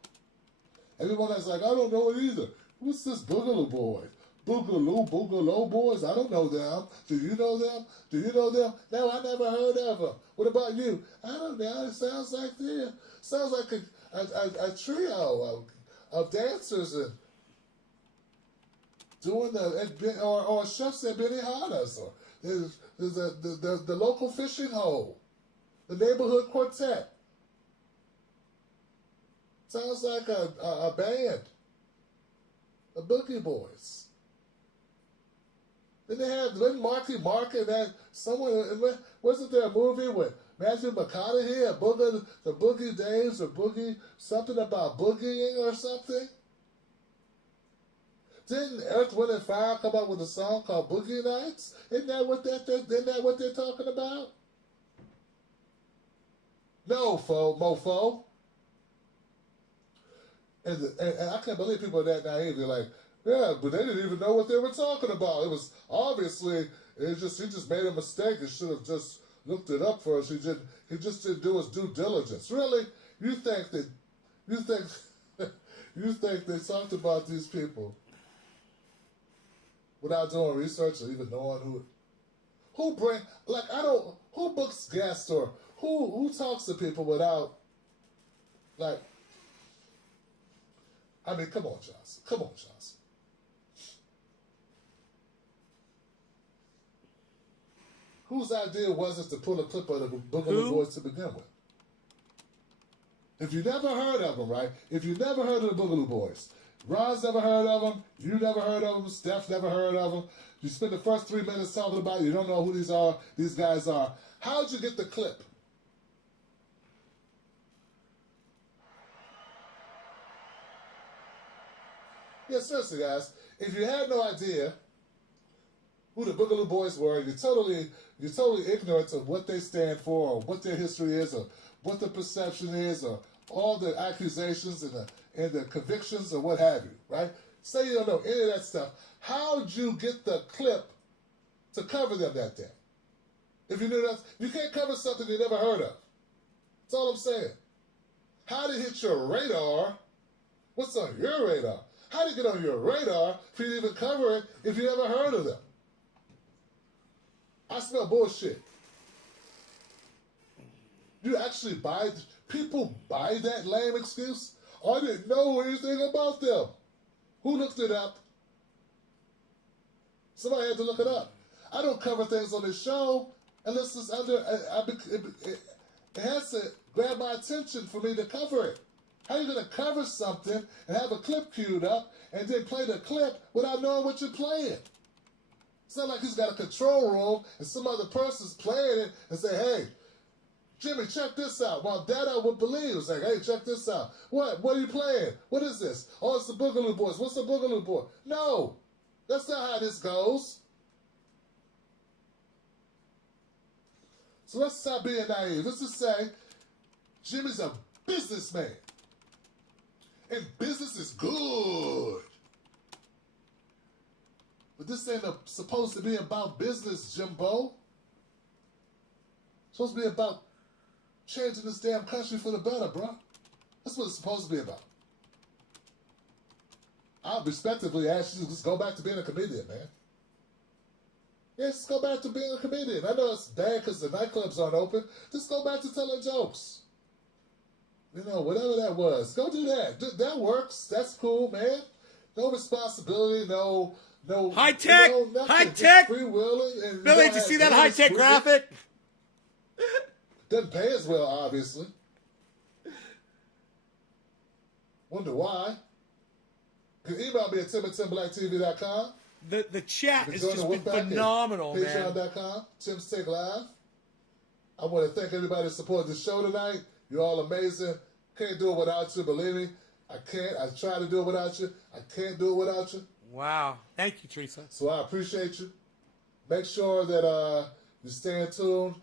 Everyone that's like, I don't know it either. What's this Boogaloo Boy? Boogaloo Boys? I don't know them. Do you know them? Do you know them? No, I never heard of them. What about you? I don't know. It sounds like a trio of dancers and doing or chefs at Benihana's, or there's the local fishing hole, the neighborhood quartet. Sounds like a band, the Boogie Boys. Then they had Marky Mark and that someone, wasn't there a movie with Matthew McConaughey, the Boogie Days, or Boogie, something about boogieing or something? Didn't Earth, Wind, and Fire come up with a song called Boogie Nights? Isn't that what they're talking about? No, mofo. And I can't believe people are that naive. They're like, yeah, but they didn't even know what they were talking about. It was obviously, he just made a mistake. He should have just looked it up first. He just didn't do his due diligence. Really? You think they talked about these people without doing research or even knowing who books guests, or who talks to people without, like, I mean, come on, Johnson. Whose idea was it to pull a clip of the Boogaloo Boys to begin with? If you never heard of them, right? If you never heard of the Boogaloo Boys, Ron's never heard of them, you never heard of them, Steph never heard of them, you spend the first 3 minutes talking about it, you don't know who these guys are. How'd you get the clip? Yeah, seriously, guys, if you had no idea who the Boogaloo Boys were, you're totally ignorant of what they stand for, or what their history is, or what the perception is, or all the accusations and the convictions, or what have you, right? Say you don't know any of that stuff. How'd you get the clip to cover them that day? If you knew that, you can't cover something you never heard of. That's all I'm saying. How did it hit your radar? What's on your radar? How did it get on your radar for you to even cover it if you never heard of them? I smell bullshit. People buy that lame excuse? I didn't know anything about them. Who looked it up? Somebody had to look it up. I don't cover things on this show unless it's it has to grab my attention for me to cover it. How are you going to cover something and have a clip queued up and then play the clip without knowing what you're playing? It's not like he's got a control room and some other person's playing it and say, hey, Jimmy, check this out. Well, Dada would believe. It's like, hey, check this out. What are you playing? What is this? Oh, it's the Boogaloo Boys. What's the Boogaloo Boy? No, that's not how this goes. So let's stop being naive. Let's just say Jimmy's a businessman. And business is good. But this ain't supposed to be about business, Jimbo. It's supposed to be about changing this damn country for the better, bro. That's what it's supposed to be about. I'll respectively ask you to just go back to being a comedian, man. Yeah, just go back to being a comedian. I know it's bad because the nightclubs aren't open. Just go back to telling jokes. You know, whatever that was. Go do that. That works. That's cool, man. No responsibility, no High tech! nothing. High Just tech! freewheeling. And Billy, did you see that high-tech graphic? Doesn't pay as well, obviously. Wonder why. You can email me at tim@timbblacktv.com. The chat You has can join just the been Wolfpack at phenomenal, man. Patreon.com. Tim's Take Live. I want to thank everybody that supported the show tonight. You're all amazing. Can't do it without you. Believe me, I can't. I try to do it without you. I can't do it without you. Wow. Thank you, Teresa. So I appreciate you. Make sure that you stay tuned.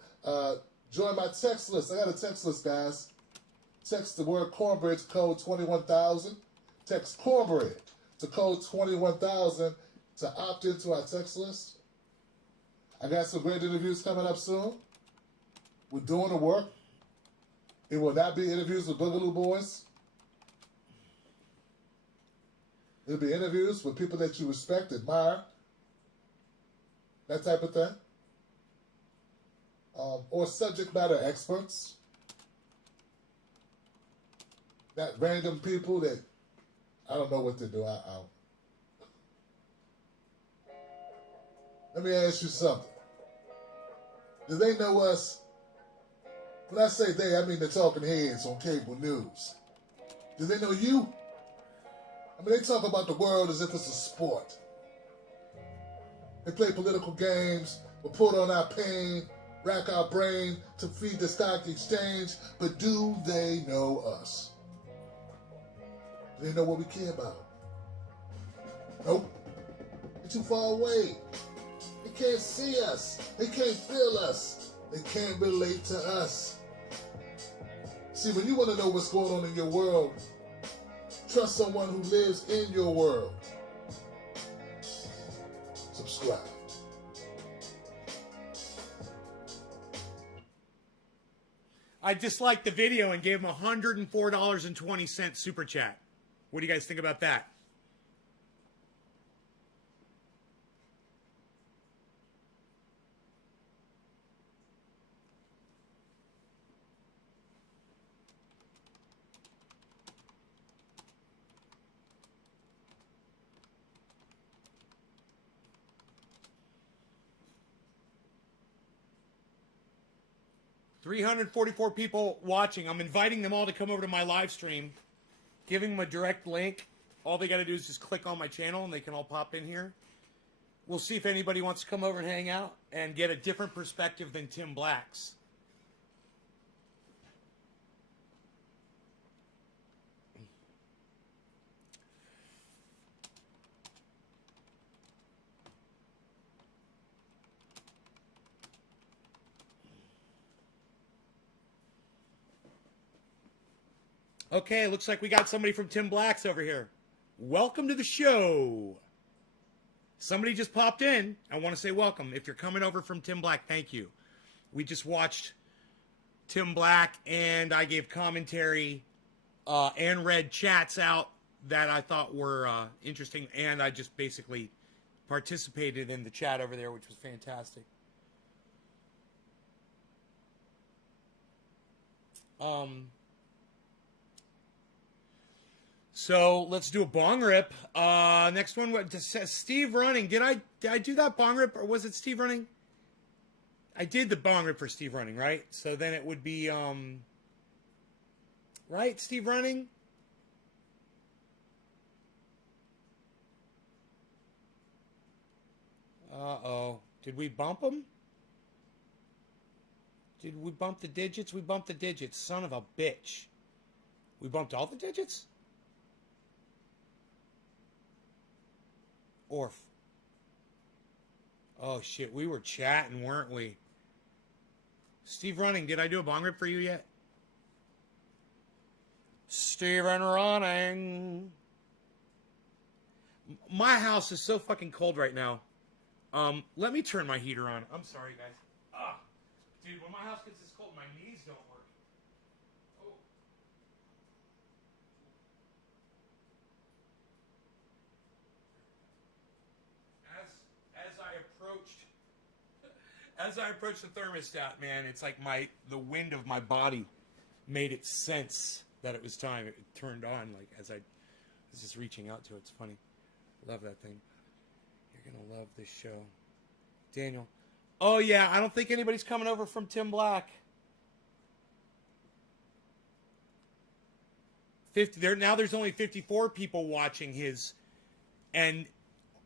Join my text list. I got a text list, guys. Text the word cornbread to code 21,000. Text cornbread to code 21,000 to opt into our text list. I got some great interviews coming up soon. We're doing the work. It will not be interviews with Boogaloo Boys. It'll be interviews with people that you respect, admire, that type of thing. Or subject matter experts. Not random people that I don't know what to do. Let me ask you something. Do they know us? When I say they, I mean the talking heads on cable news. Do they know you? I mean, they talk about the world as if it's a sport. They play political games, report on our pain, rack our brain to feed the stock exchange, but do they know us? Do they know what we care about? Nope. They're too far away. They can't see us. They can't feel us. They can't relate to us. See, when you want to know what's going on in your world, trust someone who lives in your world. Subscribe. I disliked the video and gave him $104.20 super chat. What do you guys think about that? $344 people watching. I'm inviting them all to come over to my live stream, giving them a direct link. All they got to do is just click on my channel and they can all pop in here. We'll see if anybody wants to come over and hang out and get a different perspective than Tim Black's. Okay, looks like we got somebody from Tim Black's over here. Welcome to the show. Somebody just popped in. I want to say welcome. If you're coming over from Tim Black, thank you. We just watched Tim Black, and I gave commentary and read chats out that I thought were interesting, and I just basically participated in the chat over there, which was fantastic. So let's do a bong rip. Next one, what says Steve running? Did I do that bong rip, or was it Steve running? I did the bong rip for Steve running, right? So then it would be right, Steve running. Uh-oh. Did we bump him? Did we bump the digits? We bumped the digits. Son of a bitch. We bumped all the digits? Orf. Oh, shit. We were chatting, weren't we? Steve Running, did I do a bong rip for you yet? Steven Running. My house is so fucking cold right now. Let me turn my heater on. I'm sorry, guys. Dude, when my house gets this cold, my knees don't work. Oh. As I approached the thermostat, man, it's like the wind of my body made it sense. that it was time. It turned on like as I was just reaching out to it. It's funny. Love that thing. You're gonna love this show, Daniel. Oh yeah, I don't think anybody's coming over from Tim Black. 50 there now. There's only 54 people watching his, and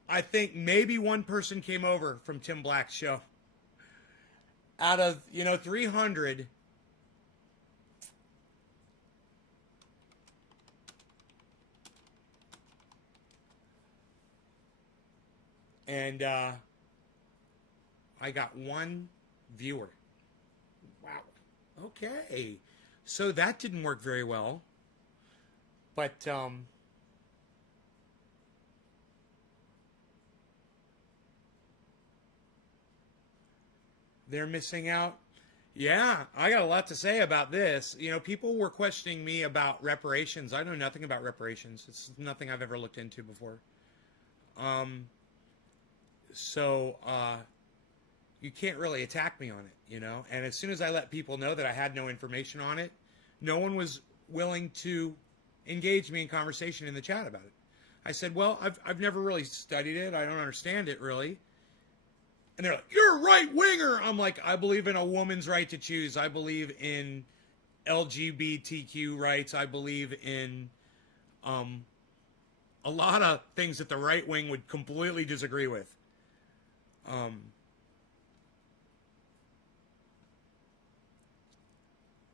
I think maybe one person came over from Tim Black's show. Out of 300. And I got one viewer. Wow. Okay. So that didn't work very well. But they're missing out. Yeah, I got a lot to say about this. People were questioning me about reparations. I know nothing about reparations. It's nothing I've ever looked into before. So you can't really attack me on it, And as soon as I let people know that I had no information on it, no one was willing to engage me in conversation in the chat about it. I said, well, I've never really studied it. I don't understand it really. And they're like, you're a right-winger. I'm like, I believe in a woman's right to choose. I believe in LGBTQ rights. I believe in a lot of things that the right wing would completely disagree with.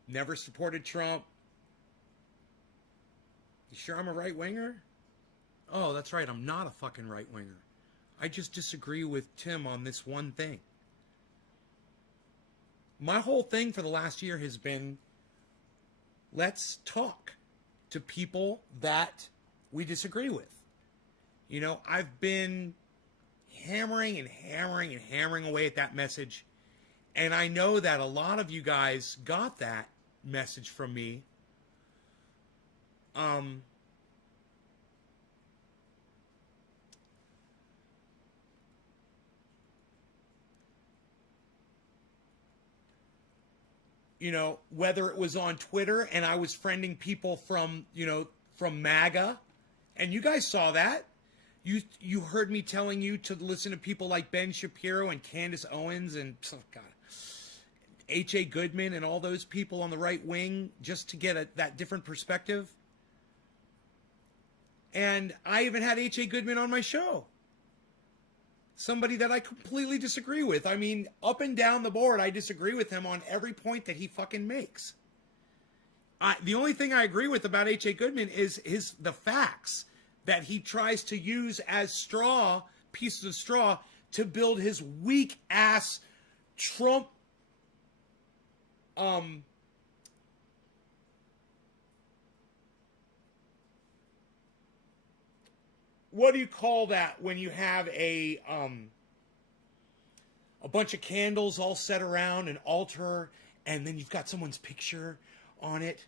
Never supported Trump. You sure I'm a right-winger? Oh, that's right. I'm not a fucking right-winger. I just disagree with Tim on this one thing. My whole thing for the last year has been, let's talk to people that we disagree with. I've been hammering and hammering and hammering away at that message. And I know that a lot of you guys got that message from me. Whether it was on Twitter and I was friending people from MAGA, and you guys saw that. You heard me telling you to listen to people like Ben Shapiro and Candace Owens and H.A. Goodman and all those people on the right wing just to get that different perspective. And I even had H.A. Goodman on my show. Somebody that I completely disagree with. I mean, up and down the board, I disagree with him on every point that he fucking makes. The only thing I agree with about H.A. Goodman is the facts that he tries to use as pieces of straw to build his weak ass Trump what do you call that when you have a bunch of candles all set around an altar and then you've got someone's picture on it?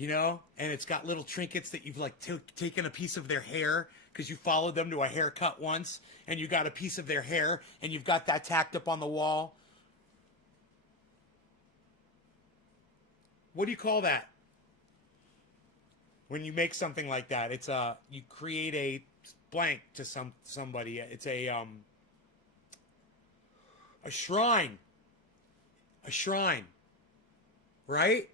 And it's got little trinkets that you've taken a piece of their hair because you followed them to a haircut once and you got a piece of their hair and you've got that tacked up on the wall. What do you call that? When you make something like that, it's you create a blank to somebody. It's a shrine. A shrine. Right?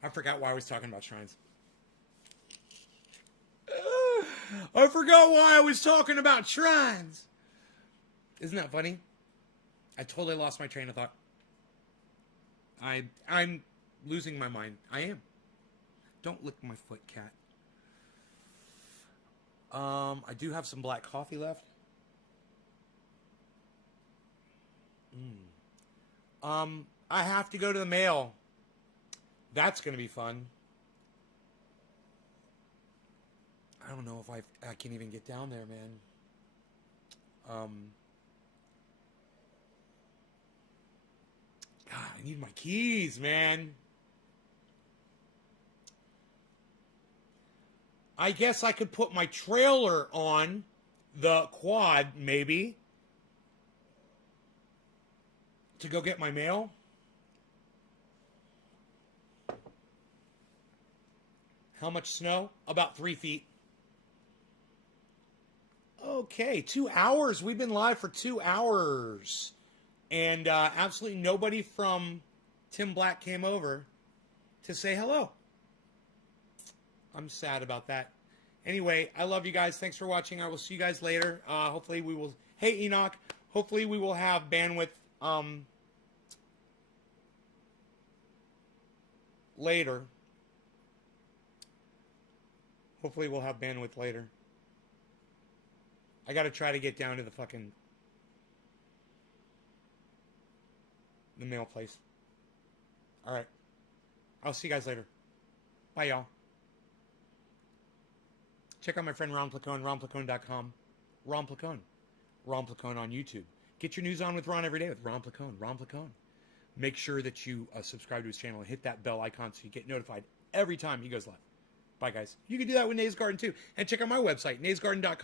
I forgot why I was talking about shrines. I forgot why I was talking about shrines. Isn't that funny? I totally lost my train of thought. I'm losing my mind. I am. Don't lick my foot, cat. I do have some black coffee left. I have to go to the mail. That's going to be fun. I don't know if I can even get down there, man. I need my keys, man. I guess I could put my trailer on the quad, maybe, to go get my mail. How much snow? About 3 feet. Okay, 2 hours. We've been live for 2 hours. And absolutely nobody from Tim Black came over to say hello. I'm sad about that. Anyway, I love you guys. Thanks for watching. I will see you guys later. Hopefully we will... Hey, Enoch. Hopefully we will have bandwidth later. Hopefully we'll have bandwidth later. I got to try to get down to the mail place. All right. I'll see you guys later. Bye, y'all. Check out my friend Ron Placone, ronplacone.com. Ron Placone. Ron Placone on YouTube. Get your news on with Ron every day with Ron Placone. Ron Placone. Make sure that you subscribe to his channel and hit that bell icon so you get notified every time he goes live. Bye, guys. You can do that with Nays Garden, too. And check out my website, naysgarden.com.